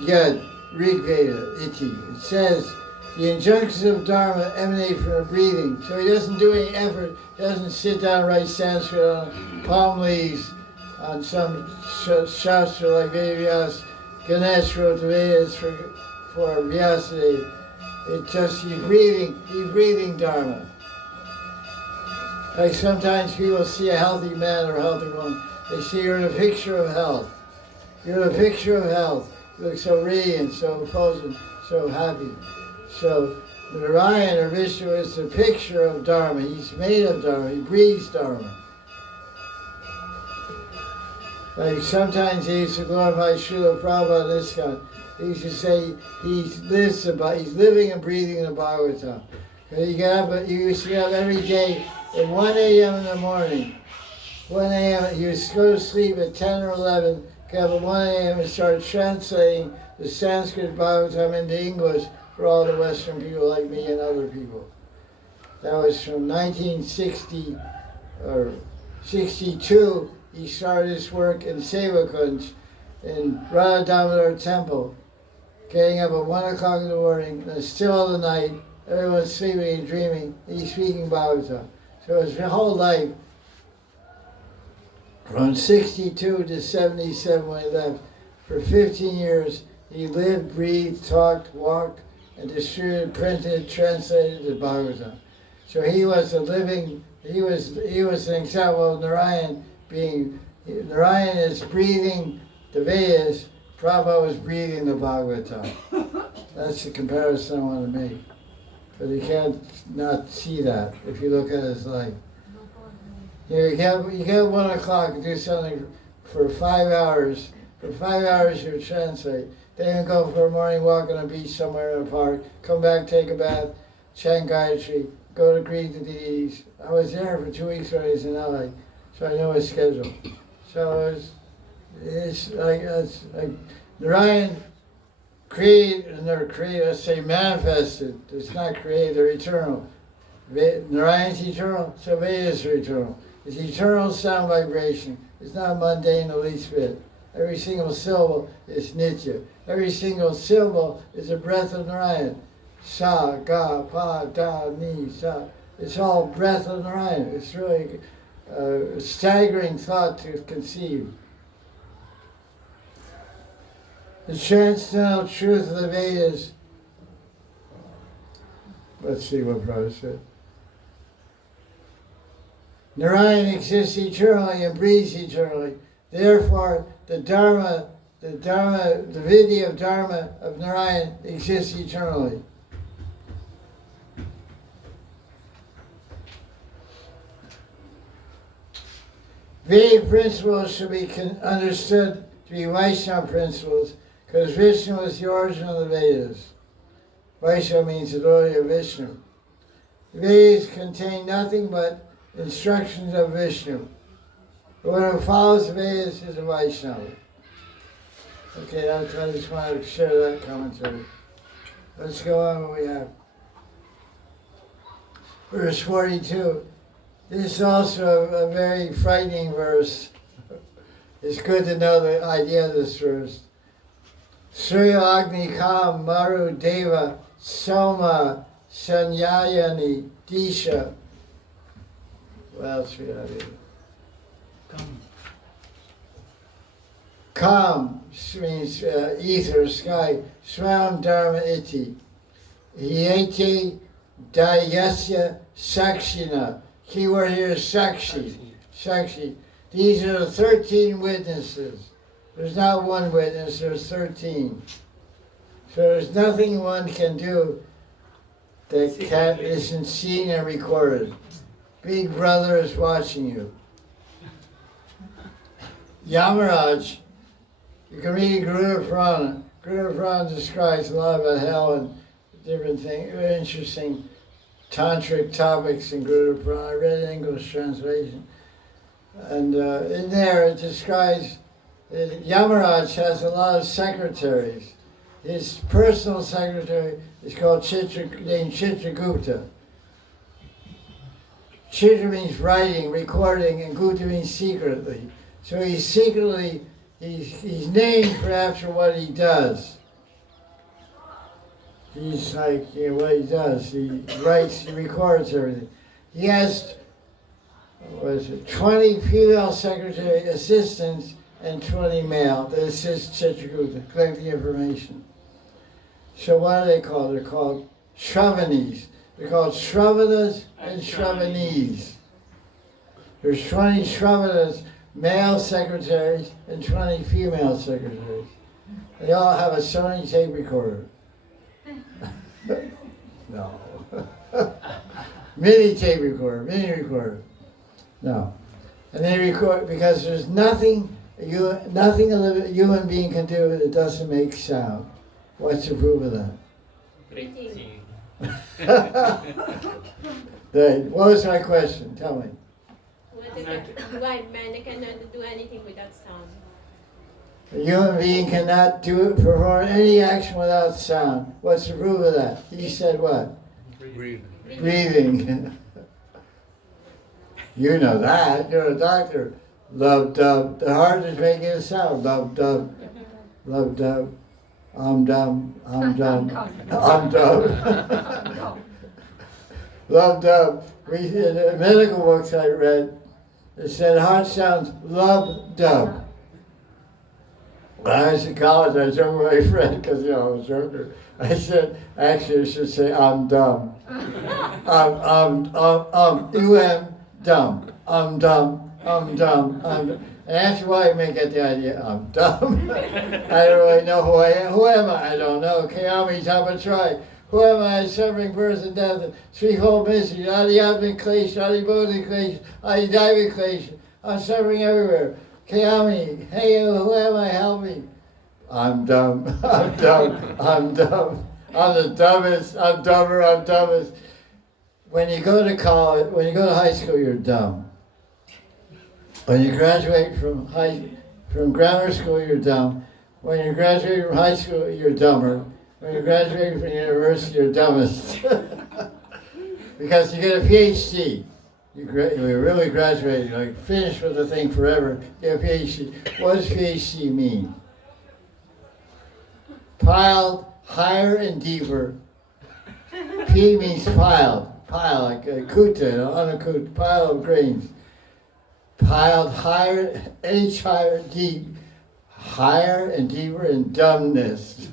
Yad Rig Veda Iti. It says the injunctions of Dharma emanate from the breathing. So he doesn't do any effort. He doesn't sit down and write Sanskrit on palm leaves on some shastra like Vedas. Ganesh wrote the Vedas for Vyasadeva. It's just he's breathing Dharma. Like sometimes people see a healthy man or a healthy woman, they see you're in a picture of health. You're in a picture of health. You look so radiant, so pleasant, so happy. So Narayan or Vishnu is the picture of Dharma. He's made of Dharma. He breathes Dharma. Like sometimes he used to glorify Srila Prabhupada, this guy. He used to say he's living and breathing the Bhagavatam. You used to get up every day at 1 a.m. in the morning. 1 a.m. You used to go to sleep at 10 or 11, get up at 1 a.m. and start translating the Sanskrit Bhagavatam into English for all the Western people like me and other people. That was from 1960 or 62. He started his work in Sevakunj in Radha Damodar Temple, getting up at 1 o'clock in the morning, in the still of the night, everyone's sleeping and dreaming, he's speaking Bhagavatam. So his whole life, from 62 to 77 when he left, for 15 years, he lived, breathed, talked, walked, and distributed, printed, translated the Bhagavatam. So he was an example of Narayan being, Narayan is breathing the Vedas, Prabhupada was breathing the Bhagavatam. That's the comparison I want to make. But you can't not see that if you look at his life. You get 1 o'clock and do something for 5 hours. For 5 hours you translate. Then you go for a morning walk on a beach somewhere in a park, come back, take a bath, chant Gayatri, go to greet the deities. I was there for 2 weeks when I was in LA, so I know his schedule. So it's like Narayan let's say manifested. It's not created, they're eternal. Narayan's eternal, so Vedas are eternal. It's eternal sound vibration. It's not mundane the least bit. Every single syllable is nitya. Every single syllable is a breath of Narayan. Sa, ga, pa, da, ni, sa. It's all breath of Narayan. It's really a staggering thought to conceive. The transcendental truth of the Vedas. Let's see what Prabhupada said. Narayan exists eternally and breathes eternally. Therefore, the Vidya of Dharma of Narayan exists eternally. Vedic principles should be understood to be Vaishnava principles because Vishnu is the origin of the Vedas. Vaishnava means the devotee of Vishnu. The Vedas contain nothing but instructions of Vishnu. The one who follows the Vedas is a Vaishnava. Okay, I just wanted to share that commentary. Let's go on what we have. Verse 42. This is also a very frightening verse. It's good to know the idea of this verse. Surya Agni Kam Maru Deva Soma Sanyayani Disha. What else we have here? Kam means ether, sky. Swam Dharma Iti. Yeti Dayasya Sakshina. Key word here is Sakshi. Sakshi. These are the 13 witnesses. There's not one witness, there's 13. So there's nothing one can do that isn't seen and recorded. Big Brother is watching you. Yamaraj, you can read Garuda Purana. Garuda Purana describes a lot about hell and different things, very interesting tantric topics in Garuda Purana. I read an English translation. And in there it describes that Yamaraj has a lot of secretaries. His personal secretary is called named Chitragupta. Chitra means writing, recording, and Gupta means secretly. So he's named for after what he does. He's like, what he does. He writes, he records everything. He has 20 female secretary assistants and 20 male that assist Chitragupta, collect the information. So what are they called? They're called Shravanis. They're called Shravanas and Shravanis. There's 20 Shravanas, male secretaries, and 20 female secretaries. They all have a Sony tape recorder. No. Mini tape recorder, mini recorder. No. And they record because there's nothing a human being can do that doesn't make sound. What's the proof of that? Breathing. What was my question? Tell me. Why man cannot do anything without sound? A human being cannot perform any action without sound. What's the proof of that? He said what? Breathing. You know that. You're a doctor. Love dub. The heart is making a sound. Love dub. Love dub. I'm dumb. I'm dumb. I'm dumb. Love dub. In the medical books I read, it said heart sounds love dub. When I was in college, I joked with my friend because I was younger. I said, actually, I should say I'm dumb. Dumb. I'm dumb. I'm dumb. And after a while, you may get the idea. I'm dumb. I don't really know who I am. Who am I? I don't know. Kayami Tapatrai. Who am I? A suffering birth and death. Threefold mystery. Adhyatmic klesha, adhibodhi klesha, adhidaivic klesha. I'm suffering everywhere. Kayami, hey, who am I? Help me. I'm dumb. I'm dumb. I'm dumb. I'm the dumbest. I'm dumber. I'm dumbest. When you go to college, when you go to high school, you're dumb. When you graduate from grammar school, you're dumb. When you graduate from high school, you're dumber. When you graduate from university, you're dumbest. Because you get a PhD. You really graduate, you like finish with the thing forever, get a PhD. What does PhD mean? Piled higher and deeper. P means piled. Pile, like a kuta, unakut, pile of grains. Piled higher, H higher, deep. higher and deeper in dumbness.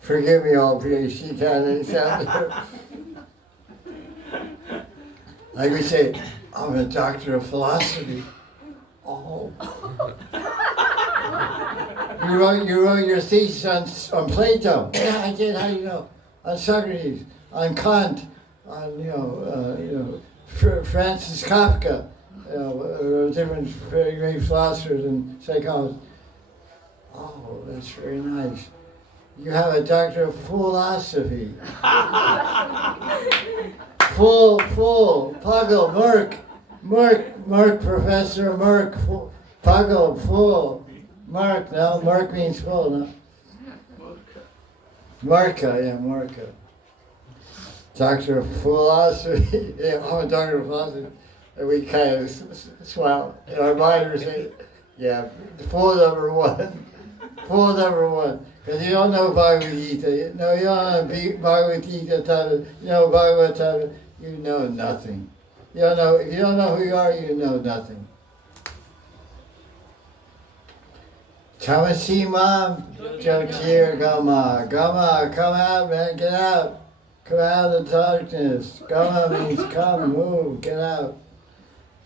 Forgive me, all PhD candidates out there. Like we say, I'm a doctor of philosophy. Oh. You wrote your thesis on Plato. Yeah, I did. How do you know? On Socrates, on Kant, on Francis Kafka, different very great philosophers and psychologists. Oh, that's very nice. You have a doctor of philosophy. Full, Puggle, Merck, Professor Merck, Puggle, full. Mark, no, Mark means full, no? Marka. Doctor of philosophy. Yeah, I'm a doctor of philosophy. And we kind of smile. In our mind, we say, yeah, full number one. Because you don't know Bhagavad Gita. No, you don't know Bhagavad Gita, you know Bhagavatam, you know nothing. If you don't know who you are, you know nothing. Tamasima Jyotir Gama. Gama, come out, man, get out. Come out of the darkness. Gama means come, move, get out.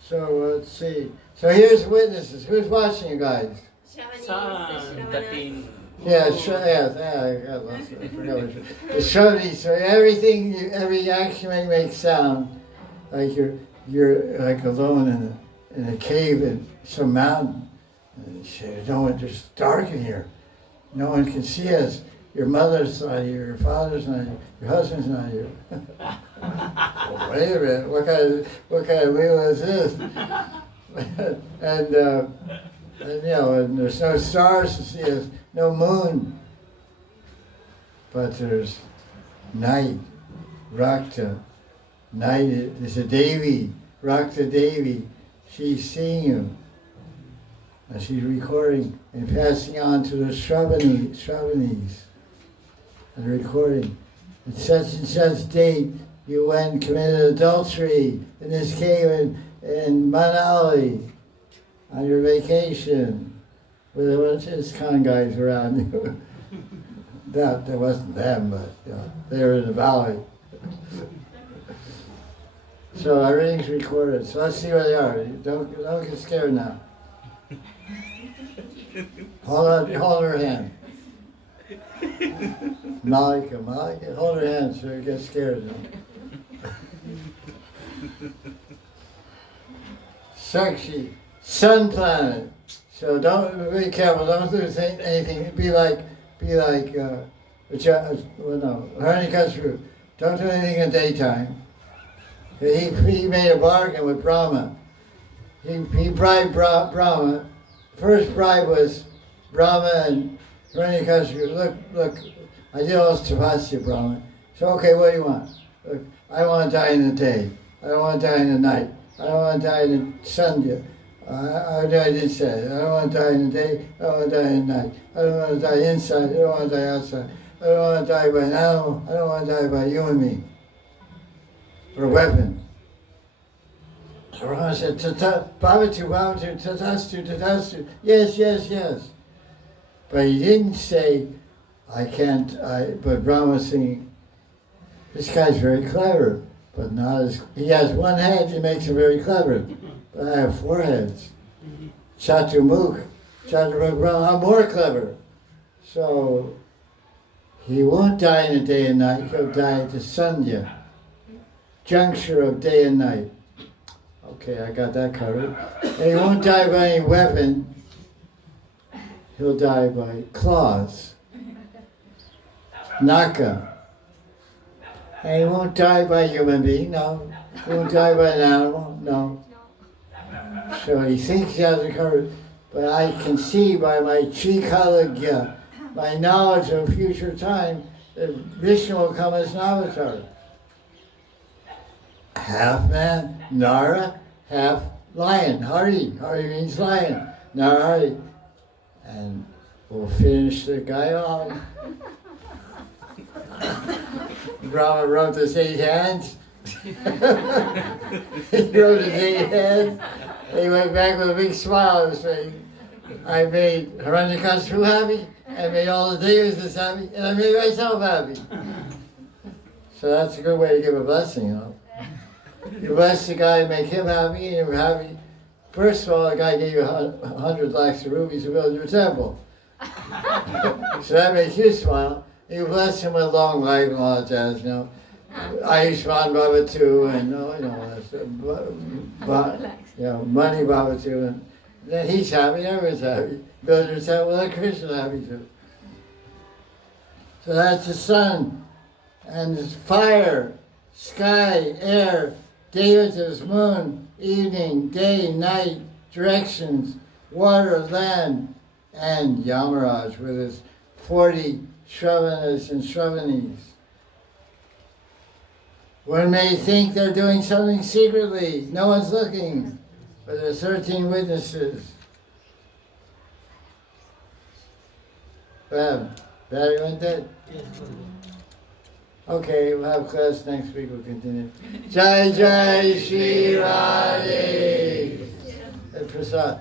So let's see. So here's witnesses. Who's watching, you guys? Yeah, I got lost. I forgot what the Shravani. So every action makes sound. Like you're like alone in a cave in some mountain. And no one, it's dark in here. No one can see us. Your mother's not here, your father's not here, your husband's not here. Well, wait a minute, what kind of Leela is this? and there's no stars to see us, no moon. But there's night, Rakta. Night is a Devi, Rakta Devi. She's seeing you. And she's recording and passing on to the Shravanis. And recording. At such and such date, you went and committed adultery in this cave in Manali on your vacation with a bunch of ISKCON guys around you. That wasn't them, but they were in the valley. So everything's recorded. So let's see where they are. Don't get scared now. Hold her hand. Malika, hold her hand so you get scared. Sakshi, sun planet. So don't be careful. Don't do anything. Be like Harnikasru. Don't do anything in daytime. He made a bargain with Brahma. He bribed Brahma. First bribe was Brahma and Harnikasru. Look, I did all this tapasya, Brahma. So okay, what do you want? Look, I want to die in the day. I don't want to die in the night. I don't want to die in the Sandhya. I did say it. I don't want to die in the day. I don't want to die in the night. I don't want to die inside. I don't want to die outside. I don't want to die by an animal. I don't want to die by you and me. Or a weapon. So Brahma said, Babaji, tatastu. Yes. But he didn't say, I can't, but Brahma was saying, this guy's very clever, but not as, he has one head, he makes him very clever. But I have 4 heads. Chaturmukh Brahma, I'm more clever. So, he won't die in the day and night, he'll die at the Sandhya, juncture of day and night. Okay, I got that covered. And he won't die by any weapon, he'll die by claws. Naka. And he won't die by a human being, no. He won't die by an animal, no. So he thinks he has it covered, but I can see by my Chikalagya, my knowledge of future time, that Vishnu will come as an avatar. Half man, Nara, half lion, Hari. Hari means lion, Narahari. And we'll finish the guy off. Brahma wrote his 8 hands. He wrote his 8 hands, He went back with a big smile on his face. I made Hiranyakashipu happy, I made all the Devas happy, and I made myself happy. So that's a good way to give a blessing, you know. You bless the guy and make him happy, and you're happy. First of all, the guy gave you 100 lakhs of rupees to build your temple. So that makes you smile. You bless him with long life and all that jazz, you know. Ayushman Baba too, and money Baba too, and then he's happy, everyone's happy. Build your temple, let Krishna happy too. So that's the sun, and there's fire, sky, air, Devatas, moon, evening, day, night, directions, water, land, and Yamaraj with his 40 Shravanas and Shravanis. One may think they're doing something secretly, no one's looking, but there's 13 witnesses. Bam, battery went dead. Okay, we'll have class next week, we'll continue. Jai Jai Shri Radhe. And Prasad.